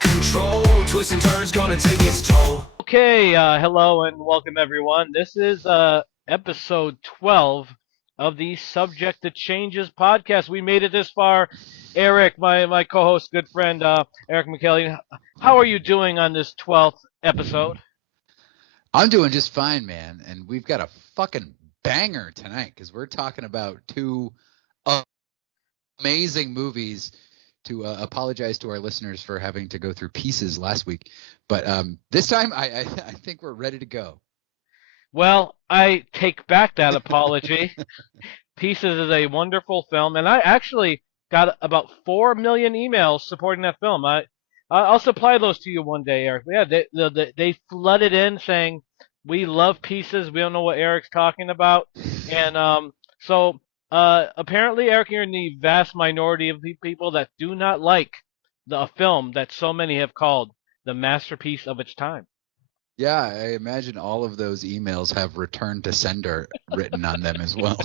control. Twists and turns gonna take its toll. Okay, hello and welcome everyone. This is episode 12 of the Subject to Changes podcast. We made it this far. Eric, my co-host, good friend, Eric Michaelian, how are you doing on this 12th episode? I'm doing just fine, man. And we've got a fucking banger tonight because we're talking about two amazing movies. To apologize to our listeners for having to go through Pieces last week, but this time I think we're ready to go. Well, I take back that apology. Pieces is a wonderful film, and I actually got about 4 million emails supporting that film. I'll supply those to you one day, Eric. Yeah, they flooded in saying we love Pieces. We don't know what Eric's talking about, and so. Apparently, Eric, you're in the vast minority of people that do not like the film that so many have called the masterpiece of its time. Yeah, I imagine all of those emails have return to sender written on them as well.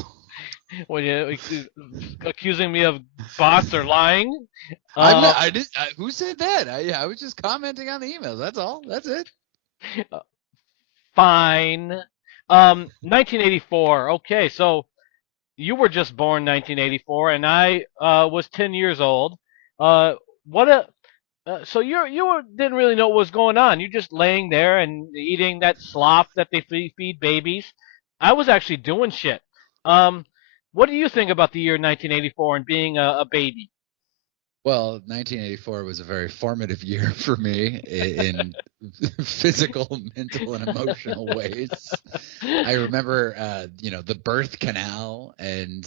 Well, you accusing me of bots or lying? I'm not, who said that? I was just commenting on the emails. That's all. That's it. Fine. 1984. Okay, so. You were just born 1984, and I was 10 years old. So you didn't really know what was going on. You're just laying there and eating that slop that they feed babies. I was actually doing shit. What do you think about the year 1984 and being a baby? Well, 1984 was a very formative year for me in physical, mental, and emotional ways. I remember, the birth canal and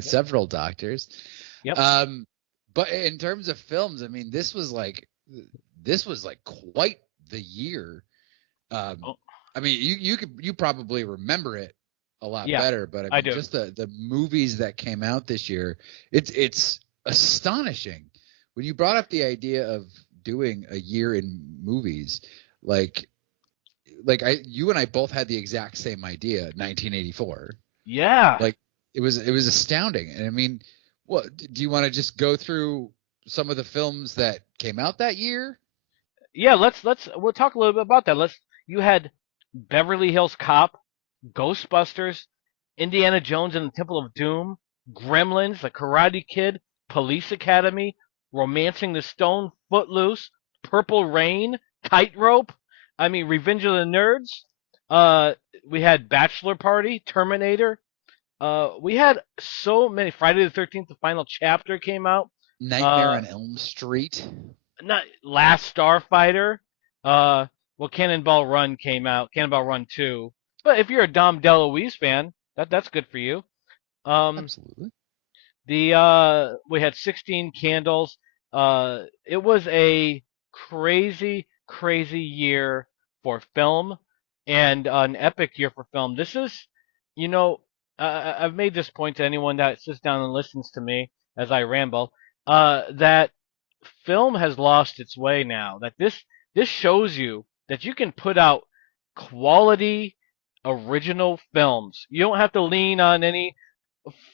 several doctors. Yep. But in terms of films, I mean, this was like quite the year. I mean, you probably remember it a lot better, but I mean, just the movies that came out this year, it's astonishing. When you brought up the idea of doing a year in movies, you and I both had the exact same idea, 1984. Yeah. Like it was astounding. And I mean, what do you want to just go through some of the films that came out that year? Yeah, we'll talk a little bit about that. You had Beverly Hills Cop, Ghostbusters, Indiana Jones and the Temple of Doom, Gremlins, The Karate Kid, Police Academy, Romancing the Stone, Footloose, Purple Rain, Tightrope. I mean, Revenge of the Nerds. We had Bachelor Party, Terminator. We had so many. Friday the 13th, the final chapter came out. Nightmare on Elm Street. Not Last Starfighter. Cannonball Run came out. Cannonball Run 2. But if you're a Dom DeLuise fan, that's good for you. Absolutely. We had 16 Candles. It was a crazy year for film and an epic year for film. This is, I've made this point to anyone that sits down and listens to me as I ramble, that film has lost its way now. That this shows you that you can put out quality original films. You don't have to lean on any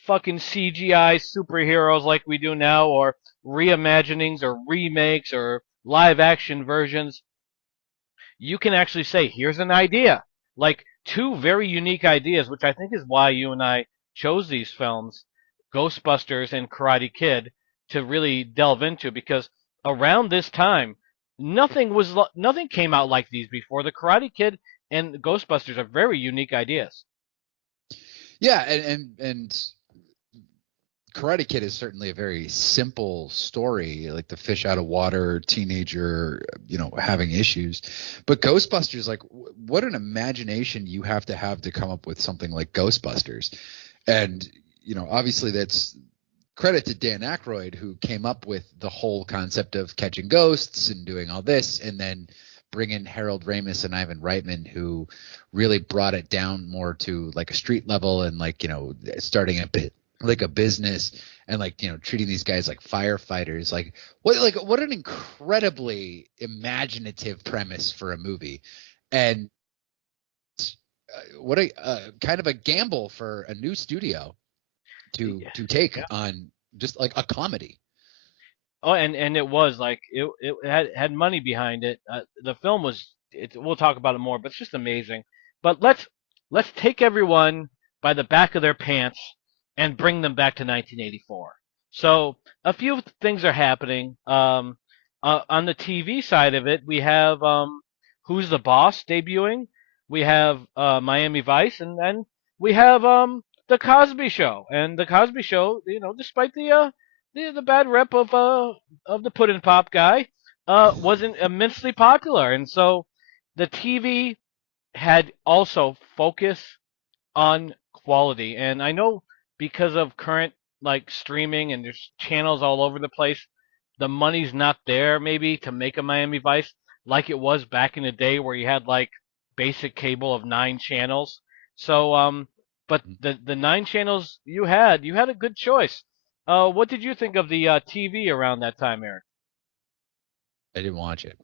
fucking CGI superheroes like we do now, or reimaginings, or remakes, or live action versions. You can actually say, here's an idea. Like two very unique ideas, which I think is why you and I chose these films, Ghostbusters and Karate Kid, to really delve into, because around this time, nothing came out like these before. The Karate Kid and Ghostbusters are very unique ideas. Yeah, and Karate Kid is certainly a very simple story, like the fish out of water teenager, having issues. But Ghostbusters, like, what an imagination you have to come up with something like Ghostbusters. And, obviously that's credit to Dan Aykroyd, who came up with the whole concept of catching ghosts and doing all this, and then bring in Harold Ramis and Ivan Reitman, who really brought it down more to like a street level and starting a bit like a business and treating these guys like firefighters. What an incredibly imaginative premise for a movie, and what a kind of a gamble for a new studio to take on just like a comedy. Oh, and it was like it had money behind it. The film was we'll talk about it more, but it's just amazing. But let's take everyone by the back of their pants and bring them back to 1984. So a few things are happening. On the TV side of it, we have Who's the Boss debuting. We have Miami Vice, and then we have the Cosby Show. And the Cosby Show, despite the bad rep of the pudding pop guy, wasn't immensely popular, and so the TV had also focus on quality. And I know because of current like streaming and there's channels all over the place, the money's not there maybe to make a Miami Vice like it was back in the day where you had like basic cable of 9 channels. So but the 9 channels you had a good choice. What did you think of the TV around that time, Eric? I didn't watch it,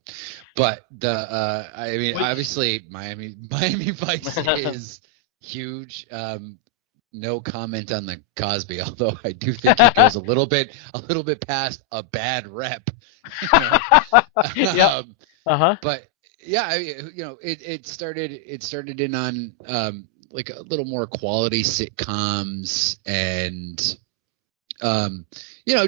but I mean, Wait. obviously, Miami Vice is huge. No comment on the Cosby, although I do think he goes a little bit past a bad rep. You know? Yep. Uh-huh. But yeah, it started in on like a little more quality sitcoms and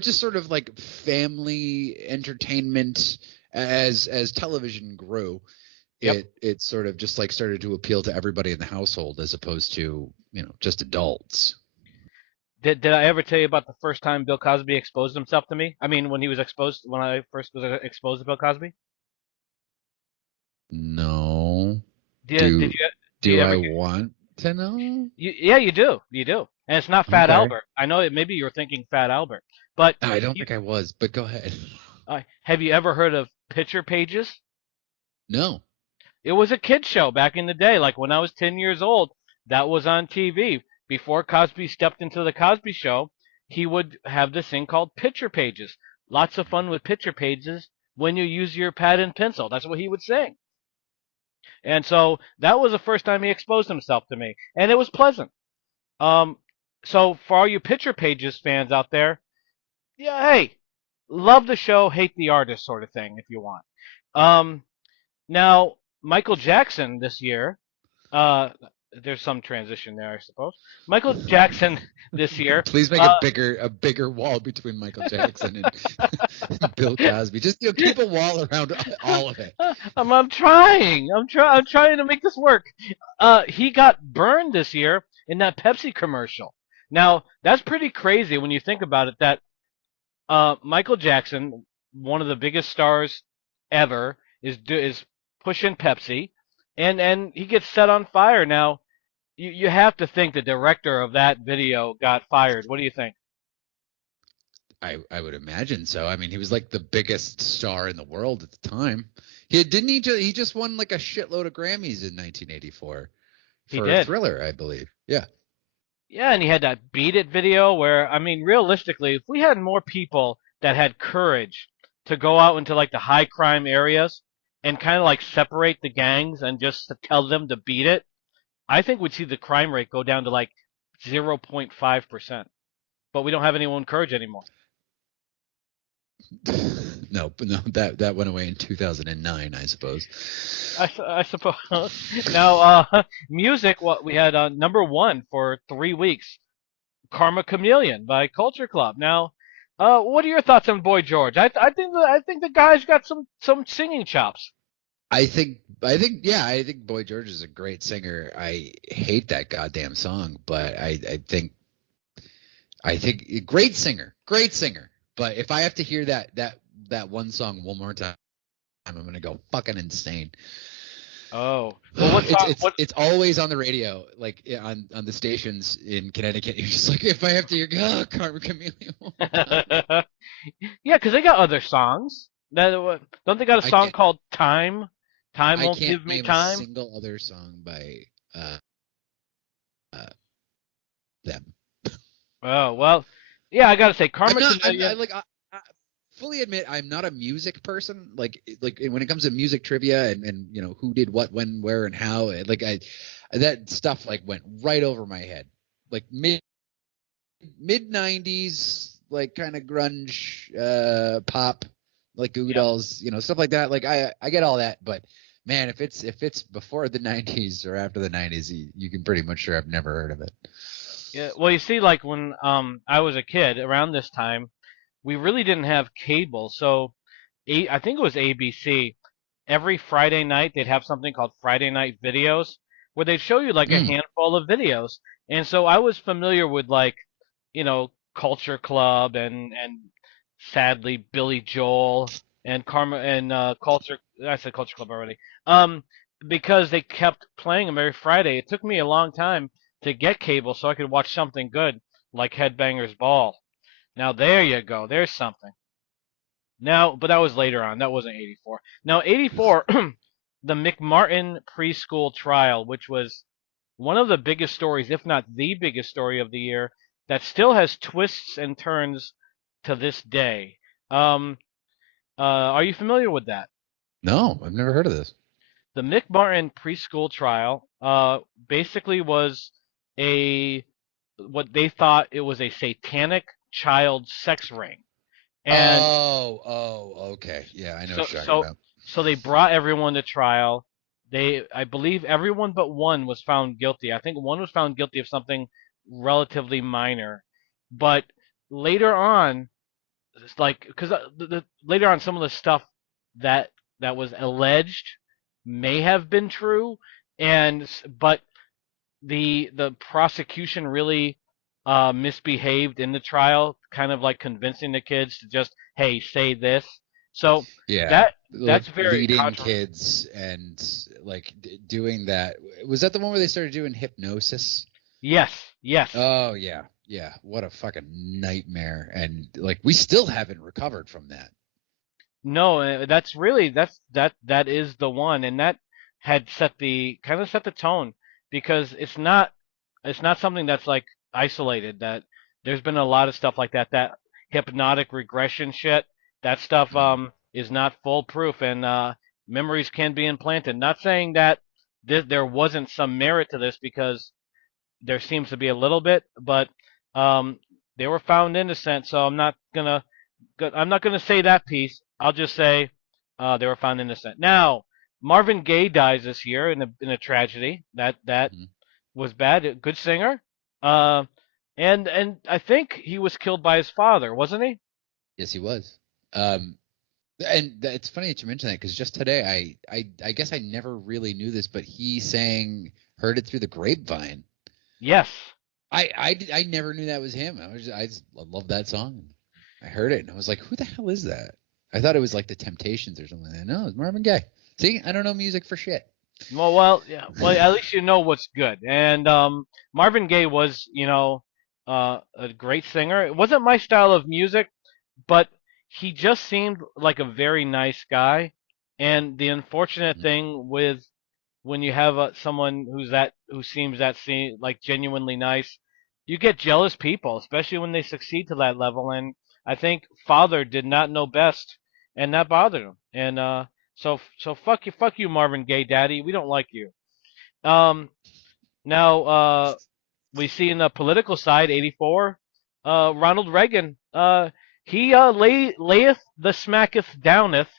just sort of like family entertainment as television grew. Yep. It sort of just like started to appeal to everybody in the household as opposed to, just adults. Did I ever tell you about the first time Bill Cosby exposed himself to me? I mean, when I first was exposed to Bill Cosby? No. Did Do you do do you I ever want to know? yeah, you do. You do. And it's not Fat Okay. Albert. I know maybe you were thinking Fat Albert. But I don't think I was, but go ahead. have you ever heard of Picture Pages? No. It was a kid show back in the day, like when I was 10 years old. That was on TV. Before Cosby stepped into the Cosby Show, he would have this thing called Picture Pages. Lots of fun with Picture Pages when you use your pad and pencil. That's what he would sing. And so that was the first time he exposed himself to me, and it was pleasant. Um, so for all you Picture Pages fans out there, yeah, hey, love the show, hate the artist, sort of thing, if you want. Um, Now, Michael Jackson this year, uh, there's some transition there, I suppose. Michael Jackson this year, Please make a bigger wall between Michael Jackson and Bill Cosby. Just keep a wall around all of it. I'm trying. I'm trying to make this work. He got burned this year in that Pepsi commercial. Now, that's pretty crazy when you think about it. That Michael Jackson, one of the biggest stars ever, is pushing Pepsi, and he gets set on fire. Now, you have to think the director of that video got fired. What do you think? I would imagine so. I mean, he was like the biggest star in the world at the time. He just won like a shitload of Grammys in 1984 He for did. Thriller, I believe. Yeah. Yeah, and he had that Beat It video where, I mean, realistically, if we had more people that had courage to go out into like the high crime areas and kind of like separate the gangs and just to tell them to beat it, I think we'd see the crime rate go down to like 0.5%. But we don't have anyone courage anymore. No, that went away in 2009, I suppose. I suppose. Now, music, what we had #1 for 3 weeks, Karma Chameleon by Culture Club. Now, what are your thoughts on Boy George? I think the guy's got some singing chops. I think Boy George is a great singer. I hate that goddamn song, but I think great singer. But if I have to hear that one song one more time, I'm gonna go fucking insane. Oh, well, what song? It's always on the radio, like on the stations in Connecticut. You're just like, if I have to hear Karma Chameleon. Yeah, because they got other songs. Don't they got a song called Time? Time won't give me time. I can't name a single other song by them. Oh well, yeah, I gotta say, Karma Chameleon. I fully admit I'm not a music person. Like when it comes to music trivia and who did what, when, where, and how. That stuff like went right over my head. Like mid 90s, like kind of grunge pop, like Goo Goo Yep. Dolls, stuff like that. Like I get all that, but man, if it's before the 90s or after the 90s, you can pretty much sure I've never heard of it. Yeah, well, you see, like when I was a kid around this time, we really didn't have cable, so I think it was ABC. Every Friday night they'd have something called Friday Night Videos, where they'd show you like a Mm. handful of videos, and so I was familiar with like, Culture Club and sadly Billy Joel and Karma and Culture. I said Culture Club already. Um, because they kept playing them every Friday. It took me a long time to get cable so I could watch something good like Headbangers Ball. Now there you go. There's something. Now, but that was later on. That wasn't 84. Now 84, the McMartin preschool trial, which was one of the biggest stories, if not the biggest story of the year, that still has twists and turns to this day. Are you familiar with that? No, I've never heard of this. The McMartin preschool trial basically was a what they thought it was a satanic child sex ring. And Okay. Yeah, I know so what you're talking so about. so they brought everyone to trial. I believe everyone but one was found guilty. I think one was found guilty of something relatively minor, but later on, it's like because later on some of the stuff that that was alleged may have been true, but the prosecution really misbehaved in the trial, kind of like convincing the kids to just, hey, say this. So Yeah, that's like very leading controversial. kids and like doing that. Was that the one where they started doing hypnosis? Yes, yes. Oh yeah, yeah. What a fucking nightmare! And like we still haven't recovered from that. No, that's really that is the one, and that had set the tone because it's not something that's like isolated. That there's been a lot of stuff like that. That hypnotic regression shit. That stuff Mm. is not foolproof, and memories can be implanted. Not saying that there wasn't some merit to this because there seems to be a little bit, but um, they were found innocent. So I'm not gonna say that piece. I'll just say they were found innocent. Now, Marvin Gaye dies this year in a tragedy. That Mhm. was bad. A good singer. Uh, and I think he was killed by his father, wasn't he? Yes, he was. Um, and it's funny that you mentioned that because just today I guess I never really knew this, but he sang "Heard It Through the Grapevine." Yes. I never knew that was him. I love that song. I heard it and I was like, who the hell is that? I thought it was like the Temptations or something like that. No, it's Marvin Gaye. See, I don't know music for shit. Well, yeah. Well, at least you know what's good. And Marvin Gaye was, a great singer. It wasn't my style of music, but he just seemed like a very nice guy. And the unfortunate Mhm. thing with when you have someone who seems like genuinely nice, you get jealous people, especially when they succeed to that level. And I think Father did not know best, and that bothered him. And so fuck you, Marvin Gaye, Daddy. We don't like you. Um, now we see in the political side, 84, Ronald Reagan. He layeth the smacketh downeth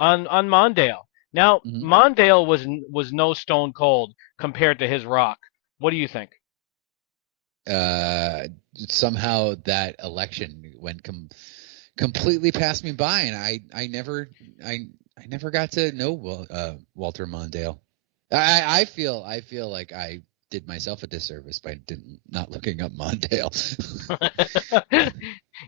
on Mondale. Now Mhm. Mondale was no stone cold compared to his rock. What do you think? Uh, Somehow that election went completely past me by, and I never got to know Walter Mondale. I feel like I did myself a disservice by not looking up Mondale.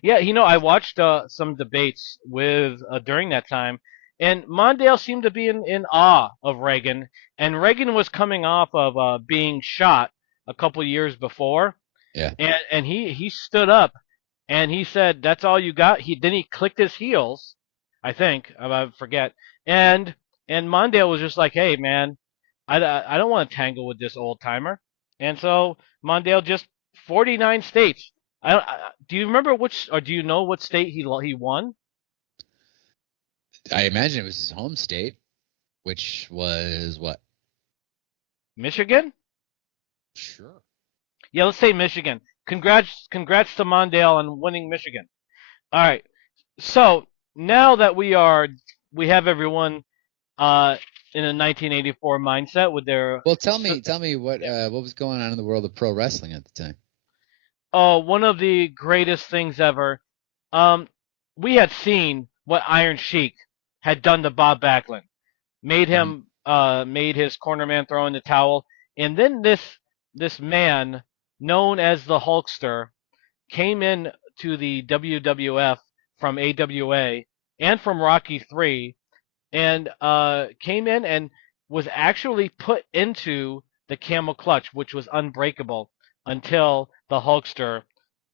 Yeah, I watched some debates with during that time, and Mondale seemed to be in awe of Reagan, and Reagan was coming off of being shot a couple years before, Yeah. and he stood up and he said, "That's all you got." He clicked his heels, I think, I forget, and Mondale was just like, "Hey, man, I don't want to tangle with this old timer," and so Mondale just 49 states. Do you remember or do you know what state he won? I imagine it was his home state, which was what? Michigan? Sure. Yeah, let's say Michigan. Congrats to Mondale on winning Michigan. All right. So now that we have everyone uh, in a 1984 mindset with their Well, tell me what was going on in the world of pro wrestling at the time. one of the greatest things ever. Um, we had seen what Iron Sheik had done to Bob Backlund, Mhm. made his corner man throw in the towel, and then this man known as the Hulkster came in to the WWF from AWA and from Rocky 3 and came in and was actually put into the camel clutch, which was unbreakable until the Hulkster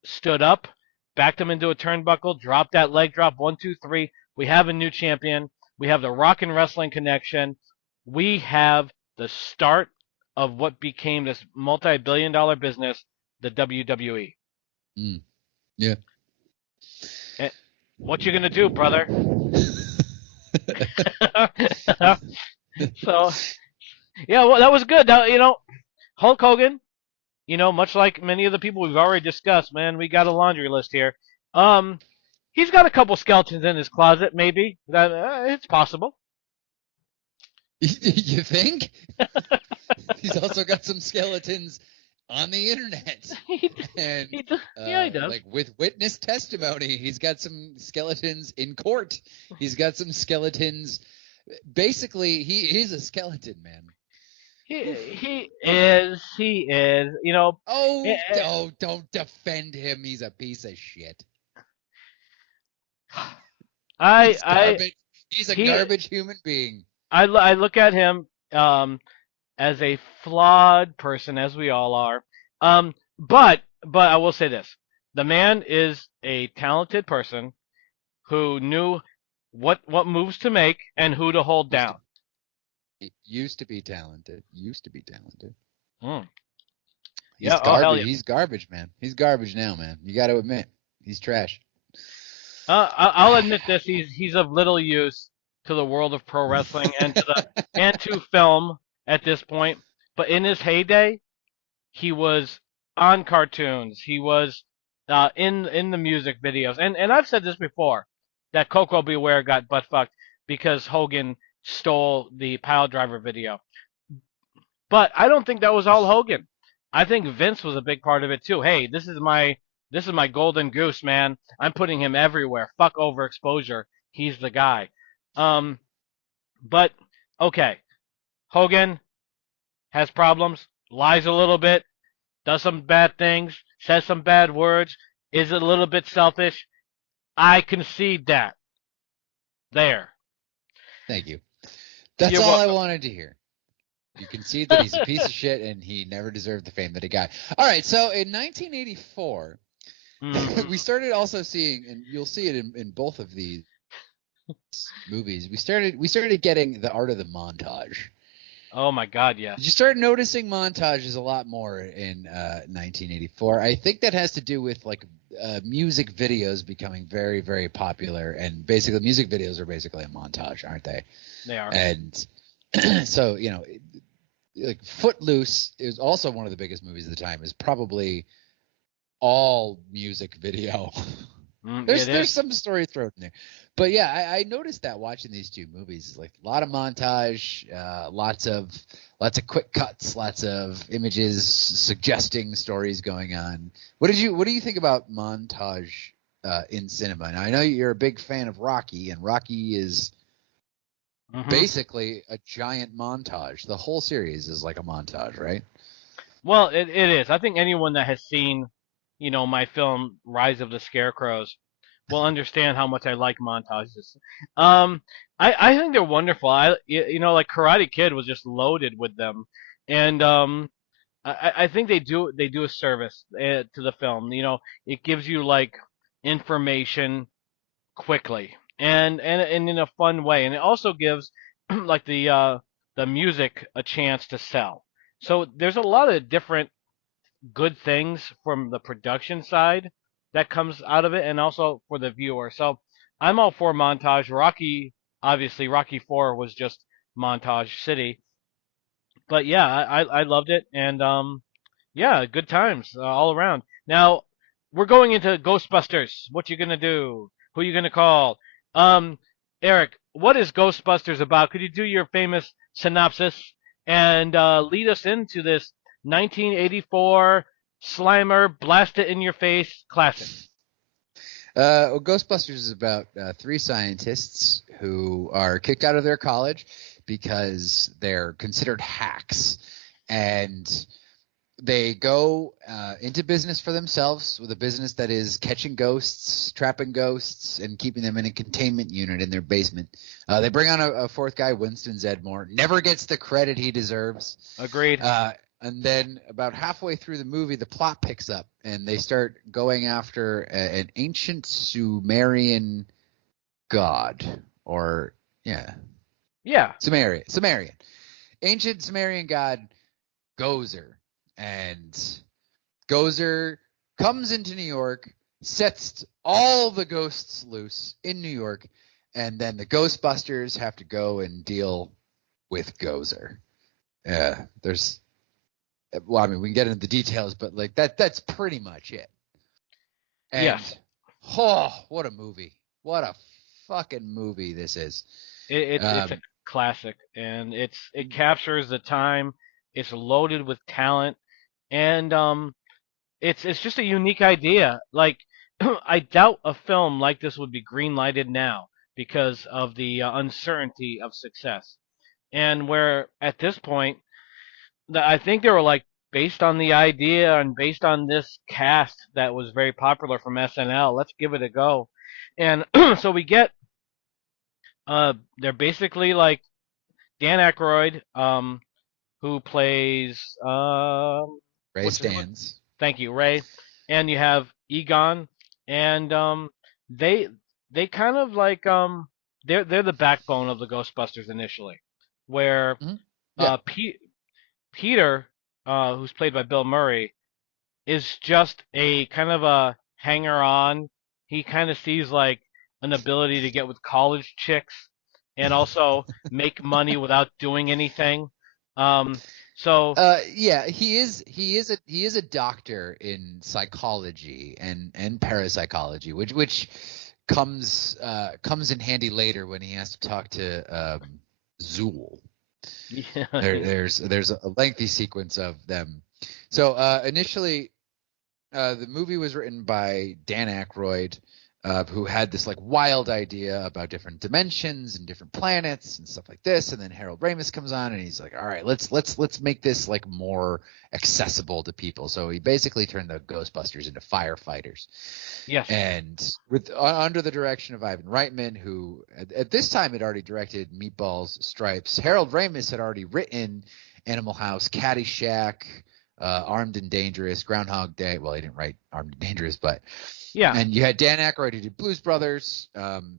stood up, backed him into a turnbuckle, dropped that leg drop, 1, 2, 3. We have a new champion. We have the Rock and Wrestling connection. We have the start of what became this multi-billion-dollar business, the WWE. Mm. Yeah. Eh, What you gonna do, brother? So yeah, well, that was good. Now, Hulk Hogan. Much like many of the people we've already discussed, man, we got a laundry list here. Um, he's got a couple skeletons in his closet, maybe. It's possible. You think? He's also got some skeletons on the internet, he, and yeah, he does. like with witness testimony, he's got some skeletons in court. He's got some skeletons. Basically, he's a skeleton man. He is. Oh, eh, don't defend him. He's a piece of shit. I He's I garbage. He's a he garbage human being. I look at him as a flawed person, as we all are. But I will say this: the man is a talented person who knew what moves to make and who to hold Used to, down. he used to be talented. Used to be talented. Mm. He's Yeah. Oh hell garbage. yeah. He's garbage, man. He's garbage now, man. You got to admit, he's trash. I'll admit this: he's of little use to the world of pro wrestling and to film at this point. But in his heyday, he was on cartoons. He was in the music videos. And I've said this before that Coco Beware got butt fucked because Hogan stole the pile driver video. But I don't think that was all Hogan. I think Vince was a big part of it too. Hey, this is my golden goose, man. I'm putting him everywhere. Fuck overexposure. He's the guy. Um, but okay, Hogan has problems, lies a little bit, does some bad things, says some bad words, is a little bit selfish. I concede that. There. Thank you. That's You're all I welcome. wanted to hear. You can see that he's a piece of shit and he never deserved the fame that he got. All right, so in 1984, Mhm. we started also seeing, and you'll see it in both of these movies. We started getting the art of the montage. Oh my God, yes. You start noticing montages a lot more in 1984. I think that has to do with like music videos becoming very, very popular, and basically music videos are basically a montage, aren't they? They are. And so like Footloose is also one of the biggest movies of the time. Is probably all music video. There's It is. some story thrown in there, but yeah, I noticed that watching these two movies, like a lot of montage, lots of quick cuts, lots of images suggesting stories going on. What do you think about montage in cinema? Now I know you're a big fan of Rocky, and Rocky is Hmm. basically a giant montage. The whole series is like a montage, right? Well, it is. I think anyone that has seen, my film Rise of the Scarecrows will understand how much I like montages. Um, I think they're wonderful. Like Karate Kid was just loaded with them, and I think they do a service to the film. It gives you like information quickly and in a fun way, and it also gives like the music a chance to sell. So there's a lot of different good things from the production side that comes out of it, and also for the viewer. So I'm all for montage. Obviously, Rocky 4 was just montage city, but yeah, I loved it, and yeah, good times all around. Now, we're going into Ghostbusters. What you gonna do? Who you gonna call? Um, Eric, what is Ghostbusters about? Could you do your famous synopsis and lead us into this 1984 Slimer blast it in your face classic? Well, Ghostbusters is about three scientists who are kicked out of their college because they're considered hacks, and they go into business for themselves with a business that is catching ghosts, trapping ghosts, and keeping them in a containment unit in their basement. They bring on a fourth guy, Winston Zedmore, never gets the credit he deserves. Agreed. And then about halfway through the movie, the plot picks up, and they start going after an ancient Sumerian god, or Yeah. Sumerian, ancient Sumerian god Gozer, and Gozer comes into New York, sets all the ghosts loose in New York, and then the Ghostbusters have to go and deal with Gozer. There's Well, I mean, we can get into the details, but like that's pretty much it. And, Yes. Oh, what a movie. What a fucking movie this is. It's a classic, and it captures the time. It's loaded with talent, and it's just a unique idea. Like, I doubt a film like this would be green lighted now because of the uncertainty of success. And where at this point, I think they were like based on the idea and based on this cast that was very popular from SNL. Let's give it a go. And so we get they're basically like Dan Aykroyd, who plays Ray Stantz. Thank you, Ray, and you have Egon, and they they kind of like they're the backbone of the Ghostbusters initially, where Mm-hmm. Yeah. Peter, who's played by Bill Murray, is just a kind of a hanger on. He kind of sees like an ability to get with college chicks and also make money without doing anything. So Yeah, he is a doctor in psychology and parapsychology, which comes in handy later when he has to talk to Zool. yeah, There's a lengthy sequence of them. So initially, the movie was written by Dan Aykroyd, who had this like wild idea about different dimensions and different planets and stuff like this. And then Harold Ramis comes on, and he's like, "All right, let's make this like more accessible to people." So he basically turned the Ghostbusters into firefighters. yes, And with under the direction of Ivan Reitman, who at this time had already directed Meatballs, Stripes. Harold Ramis had already written Animal House, Caddyshack, Armed and Dangerous, Groundhog Day. Well, he didn't write Armed and Dangerous, but yeah, and you had Dan Aykroyd who did Blues Brothers. And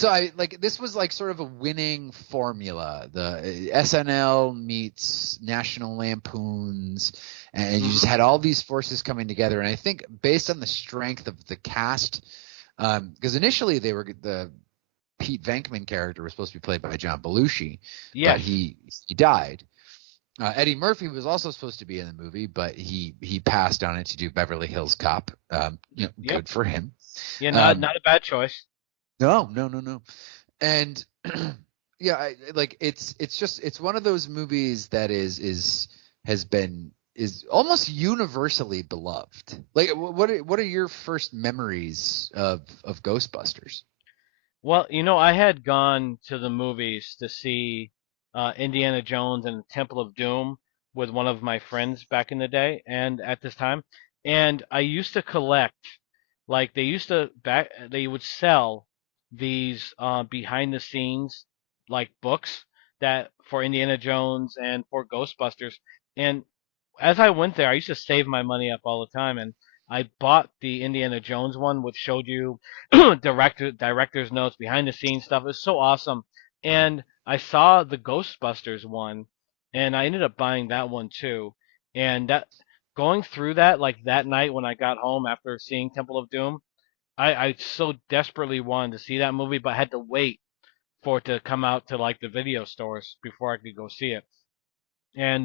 so this was like sort of a winning formula. The SNL meets National Lampoons, and you just had all these forces coming together. And I think based on the strength of the cast, because initially the Pete Venkman character was supposed to be played by John Belushi, yes, but he died. Eddie Murphy was also supposed to be in the movie, but he passed on it to do Beverly Hills Cop. Good for him. yeah, not a bad choice. No. And yeah, it's one of those movies that is almost universally beloved. Like, what are your first memories of Ghostbusters? Well, I had gone to the movies to see Indiana Jones and the Temple of Doom with one of my friends back in the day, and at this time, and I used to collect, like they would sell these behind the scenes like books that for Indiana Jones and for Ghostbusters, and as I went there, I used to save my money up all the time, and I bought the Indiana Jones one, which showed you director's notes, behind the scenes stuff. It was so awesome. And I saw the Ghostbusters one, and I ended up buying that one too. And that going through that like that night when I got home after seeing Temple of Doom, I so desperately wanted to see that movie, but I had to wait for it to come out to like the video stores before I could go see it. And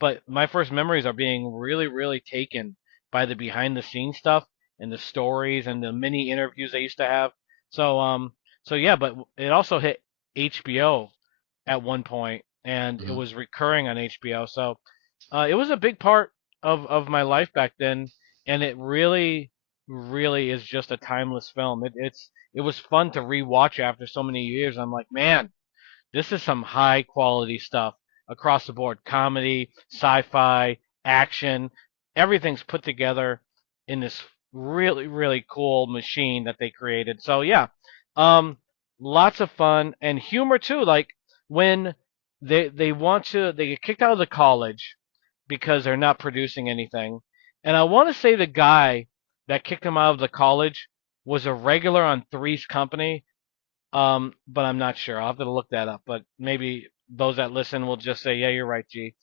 but my first memories are being really, really taken by the behind the scenes stuff. and the stories and the mini interviews they used to have. So yeah, but it also hit HBO at one point, and it Mhm. was recurring on HBO. So it was a big part of my life back then, and it really, really is just a timeless film. It was fun to rewatch after so many years. I'm like, man, this is some high quality stuff across the board. Comedy, sci-fi, action, everything's put together in this really, really cool machine that they created. So yeah, um, lots of fun and humor too. Like when they get kicked out of the college because they're not producing anything. And I want to say the guy that kicked them out of the college was a regular on Three's Company, but I'm not sure. I'll have to look that up. But maybe those that listen will just say, "Yeah, you're right, G."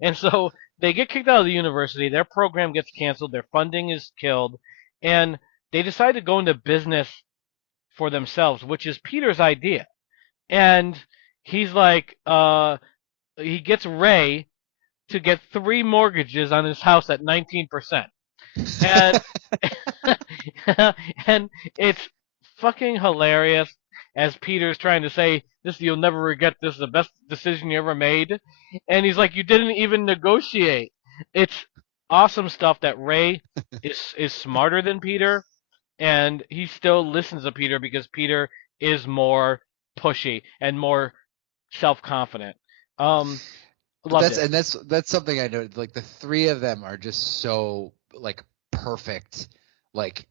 And so they get kicked out of the university. Their program gets canceled. Their funding is killed, and they decide to go into business for themselves, which is Peter's idea. And he's like, he gets Ray to get 3 mortgages on his house at 19%. And and it's fucking hilarious as Peter's trying to say this, you'll never regret this, is the best decision you ever made, and he's like, you didn't even negotiate. It's awesome stuff that Ray is smarter than Peter, and he still listens to Peter because Peter is more pushy and more self-confident. But Loved it. that's something I know. Like the three of them are just so like perfect, like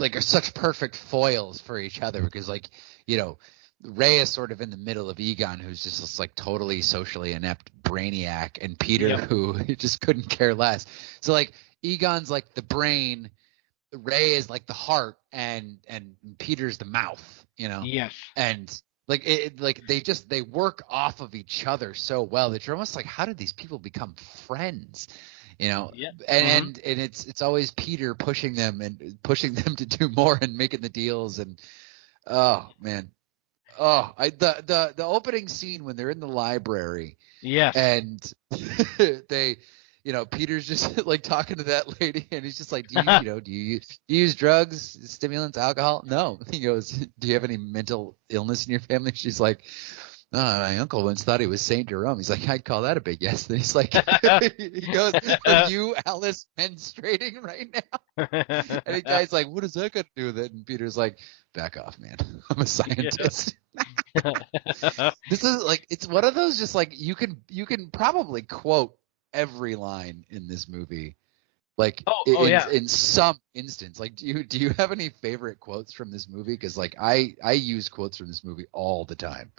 are such perfect foils for each other because like you know Ray is sort of in the middle of Egon, who's just this like totally socially inept brainiac, and Peter, Yep. who just couldn't care less. So like Egon's like the brain, Ray is like the heart, and Peter's the mouth, you know, Yes. and like like they work off of each other so well that you're almost like, how did these people become friends? You know, Yeah. and it's always Peter pushing them to do more and making the deals, and oh man, the opening scene when they're in the library Yes. and they, Peter's just like talking to that lady, and he's just like, do you use drugs, stimulants, alcohol? No. He goes, do you have any mental illness in your family? She's like, no, my uncle once thought he was Saint Jerome. He's like, I'd call that a big yes. Then he's like, he goes, are you Alice menstruating right now? And the guy's like, what does that got to do with it? And Peter's like, back off, man. I'm a scientist. This is like, it's one of those just like you can probably quote every line in this movie. Like yeah. in some instance, like do you have any favorite quotes from this movie? Because like I use quotes from this movie all the time.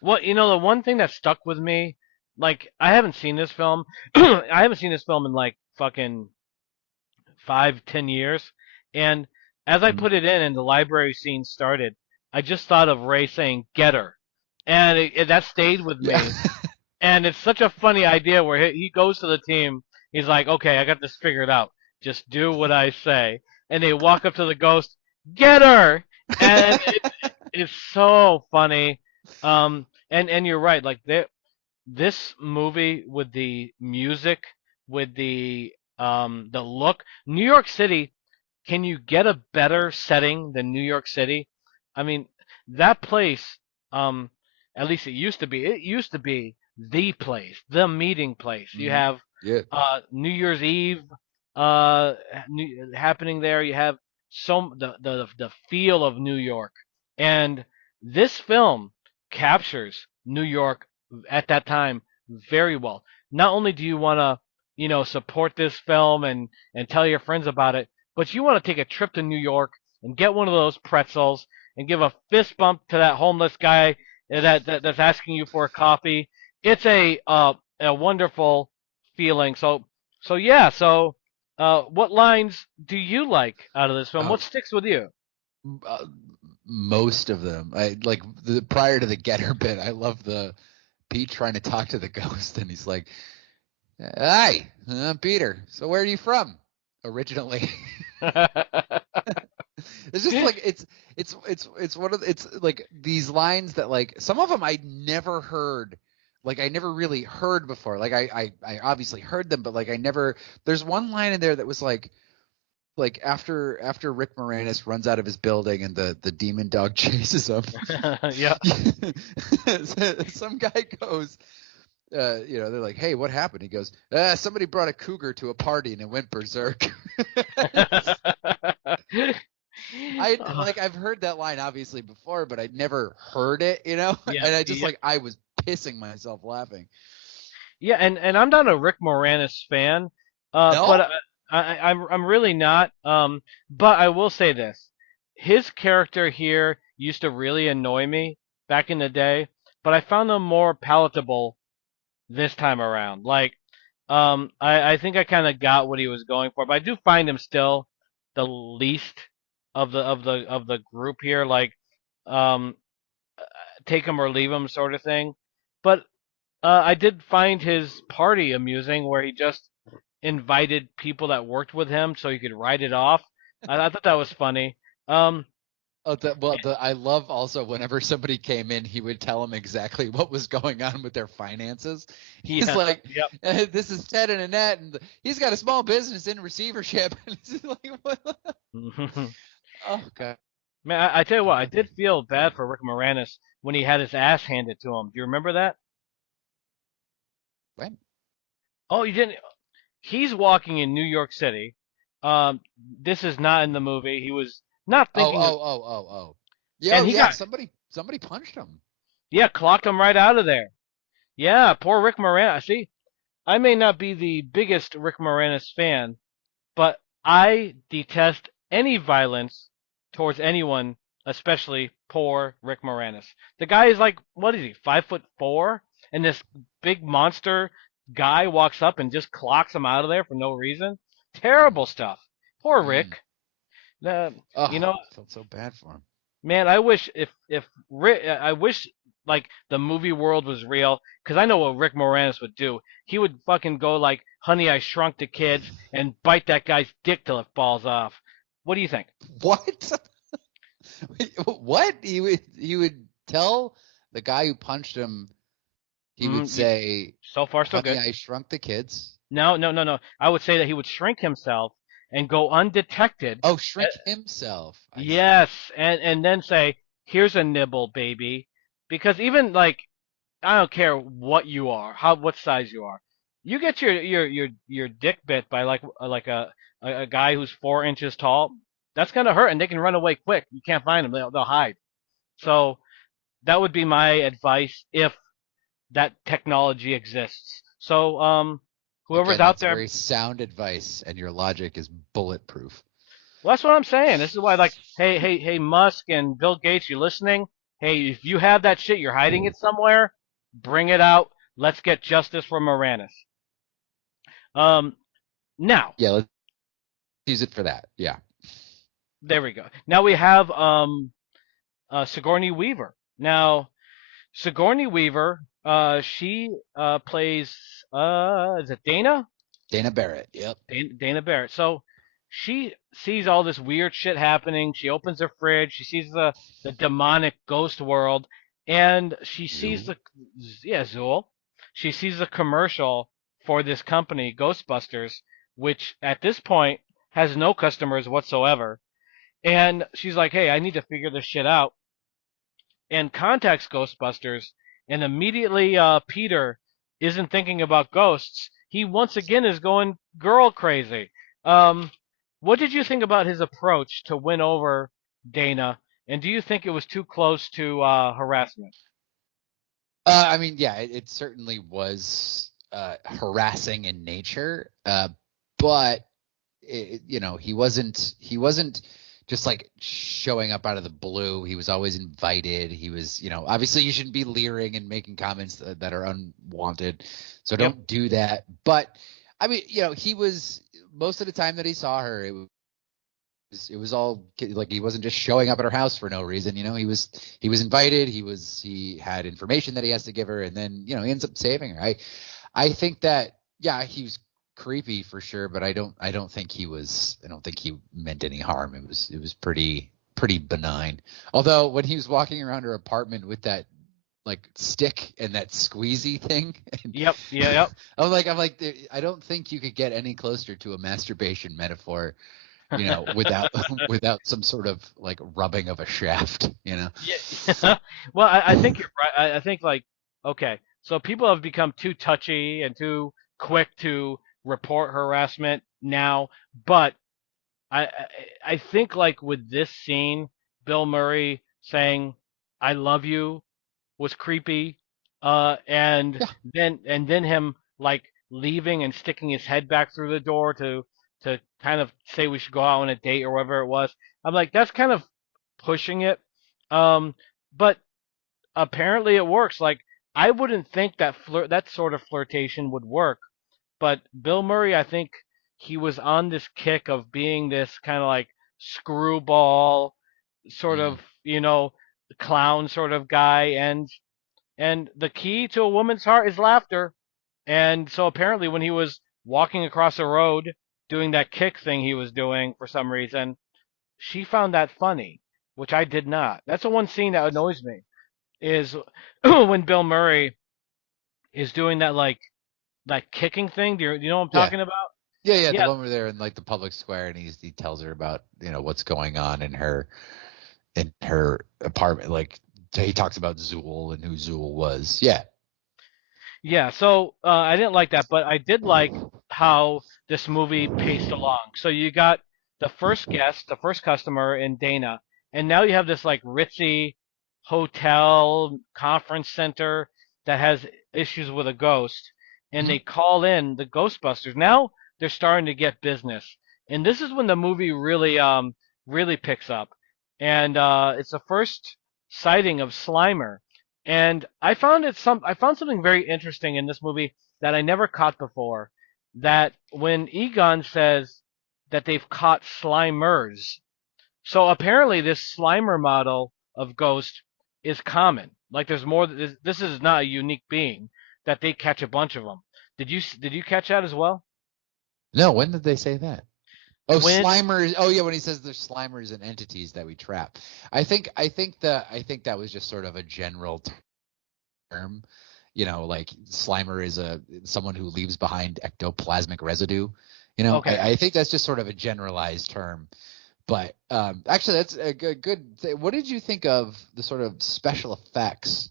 Well, the one thing that stuck with me, like, I haven't seen this film. I haven't seen this film in like fucking 5, 10 years. And as I Mhm. put it in and the library scene started, I just thought of Ray saying "get her," and that stayed with Yeah. me. And it's such a funny idea where he goes to the team. He's like, "Okay, I got this figured out. Just do what I say." And they walk up to the ghost, "Get her!" And it's so funny. And you're right. Like this movie with the music, with the look, New York City. Can you get a better setting than New York City? I mean, that place. Um, at least it used to be. It used to be the place, the meeting place. You Mhm. have Yeah. New Year's Eve happening there. You have the feel of New York, and this film captures New York at that time very well. Not only do you want to, support this film and tell your friends about it, but you want to take a trip to New York and get one of those pretzels and give a fist bump to that homeless guy that's asking you for a coffee. It's a wonderful feeling. So yeah. So what lines do you like out of this film? Oh, What sticks with you? uh, most of them. I like the prior to the getter bit. I love the Pete trying to talk to the ghost, and he's like, "Hi, I'm Peter. So where are you from originally?" It's just like it's one of it's like these lines that like some of them I never heard, like I never really heard before. Like I obviously heard them, but like I never. There's one line in there that was like, like after Rick Moranis runs out of his building and the demon dog chases him. Yeah. Some guy goes, they're like, "Hey, what happened?" He goes, "Somebody brought a cougar to a party and it went berserk." I've heard that line obviously before, but I'd never heard it, Yeah, and I just yeah. I was pissing myself laughing. Yeah, and I'm not a Rick Moranis fan, No? but I'm really not. But I will say this: his character here used to really annoy me back in the day, but I found him more palatable this time around. Like, I think I kind of got what he was going for, but I do find him still the least of the group here. Like, um, take him or leave him sort of thing. But I did find his party amusing, where he just invited people that worked with him so he could write it off. I thought that was funny. Um, I love also whenever somebody came in, he would tell them exactly what was going on with their finances. He's yeah, like, yep. "This is Ted and Annette, and he's got a small business in receivership." And it's like, what? Oh God. Man, I tell you what, I did feel bad for Rick Moranis when he had his ass handed to him. Do you remember that? When? Oh, you didn't. He's walking in New York City. This is not in the movie. He was not Oh, thinking of, Yeah, and oh, he yeah. got, Somebody punched him. yeah, clocked him right out of there. Yeah, poor Rick Moranis. See, I may not be the biggest Rick Moranis fan, but I detest any violence towards anyone, especially poor Rick Moranis. The guy is like, what is he, 5'4", and this big monster guy walks up and just clocks him out of there for no reason. Terrible stuff. Poor Mm. Rick. Uh, you Oh, know, I felt so bad for him. man, I wish if Rick, I wish like the movie world was real, because I know what Rick Moranis would do. He would fucking go like, "Honey, I Shrunk the Kids," and bite that guy's dick till it falls off. What do you think? What? What? He would tell the guy who punched him. He would say, So far, so "Honey, good. I Shrunk the Kids." No, no, no, no. I would say that he would shrink himself and go undetected. Oh, Uh, shrink himself. I see. yes, and then say, "Here's a nibble, baby," because even like I don't care what you are, what size you are. You get your dick bit by like a guy who's 4 inches tall. That's gonna hurt, and they can run away quick. You can't find them; they'll hide. So that would be my advice if that technology exists. So whoever's Again, out that's there, very sound advice, and your logic is bulletproof. well, that's what I'm saying. This is why, like, hey, Musk and Bill Gates, you listening? Hey, if you have that shit, you're hiding it somewhere. Bring it out. Let's get justice for Moranis. Um, now, Yeah, let's use it for that. Yeah. there we go. Now we have Sigourney Weaver. Now, Sigourney Weaver, she plays is it Dana? Dana Barrett. Yep. Dana Barrett. So she sees all this weird shit happening. She opens her fridge. She sees the demonic ghost world, and she sees Zool. Zool. She sees a commercial for this company, Ghostbusters, which at this point has no customers whatsoever. And she's like, "Hey, I need to figure this shit out," and contacts Ghostbusters. And immediately, Peter isn't thinking about ghosts. He once again is going girl crazy. Um, what did you think about his approach to win over Dana? And do you think it was too close to harassment? I mean, yeah, it certainly was harassing in nature, but he wasn't just like showing up out of the blue. He was always invited. He was, obviously you shouldn't be leering and making comments that are unwanted, so Yep. don't do that. But I mean, he was most of the time that he saw her, it was all like he wasn't just showing up at her house for no reason. He was invited. He had information that he has to give her, and then he ends up saving her. I think that, yeah, he was creepy for sure, but I don't think he meant any harm. It was pretty benign. Although when he was walking around her apartment with that like stick and that squeezy thing, and Yep. Yeah. Yep. I'm like, I don't think you could get any closer to a masturbation metaphor without without some sort of like rubbing of a shaft, Yeah. Well, I think you're right. I think like okay, so people have become too touchy and too quick to report harassment now, but I I, I think like with this scene, Bill Murray saying "I love you" was creepy, and Yeah. then him like leaving and sticking his head back through the door to kind of say we should go out on a date or whatever it was. I'm like that's kind of pushing it, um, but apparently it works. Like I wouldn't think that sort of flirtation would work, but Bill Murray, I think he was on this kick of being this kind of like screwball sort Mm. of clown sort of guy, and the key to a woman's heart is laughter. And so apparently when he was walking across a road doing that kick thing he was doing for some reason, she found that funny, which I did not. That's the one scene that annoys me is when Bill Murray is doing that like that kicking thing. Do you know what I'm Yeah. talking about? Yeah, the Yeah, one where they're in like the public square and he tells her about, what's going on in her apartment. Like he talks about Zool and who Zool was. Yeah. yeah. So I didn't like that, but I did like how this movie paced along. So you got the first guest, the first customer in Dana, and now you have this like ritzy hotel conference center that has issues with a ghost, and they Mhm. call in the Ghostbusters. Now they're starting to get business, and this is when the movie really picks up, and it's the first sighting of Slimer. And I found something very interesting in this movie that I never caught before. That when Egon says that they've caught Slimers, so apparently this Slimer model of ghost is common. Like there's more. This is not a unique being that they catch a bunch of them. Did you catch that as well? No, when did they say that? Oh, When Slimers. Oh, yeah, when he says there's Slimers and entities that we trap. I think that was just sort of a general term. Like Slimer is someone who leaves behind ectoplasmic residue. okay, I think that's just sort of a generalized term. But actually, that's a good thing. What did you think of the sort of special effects?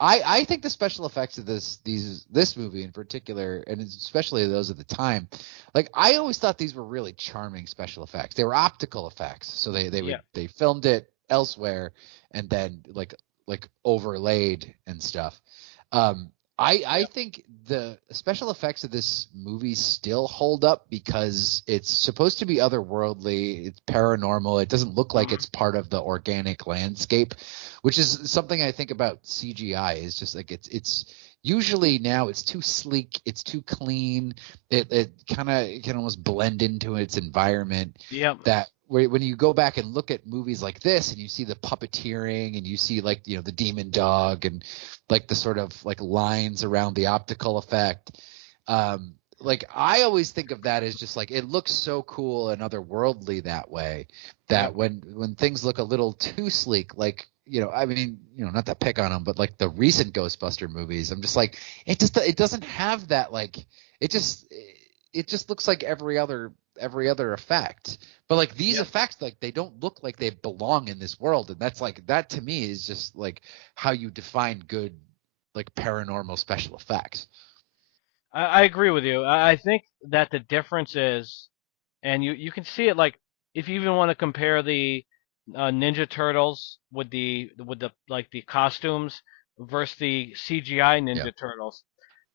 I think the special effects of this movie in particular, and especially those at the time, like I always thought these were really charming special effects. They were optical effects, so yeah, they filmed it elsewhere and then like overlaid and stuff. Um, I yeah, think the special effects of this movie still hold up because it's supposed to be otherworldly, it's paranormal. It doesn't look like mhm, it's part of the organic landscape, which is something I think about CGI is just like it's usually now it's too sleek, it's too clean. It kind of can almost blend into its environment yep, that when you go back and look at movies like this and you see the puppeteering and you see like the demon dog and like the sort of like lines around the optical effect, like I always think of that as just like it looks so cool and otherworldly that way yep, that when things look a little too sleek, like I mean, not to pick on them, but like the recent Ghostbuster movies, I'm just like it doesn't have that, like it just it just looks like every other effect. But like these yep. effects, like they don't look like they belong in this world, and that's like that to me is just like how you define good like paranormal special effects. I agree with you. I think that the difference is, and you can see it like if you even want to compare the Ninja Turtles with the like the costumes versus the CGI Yeah. Ninja Turtles.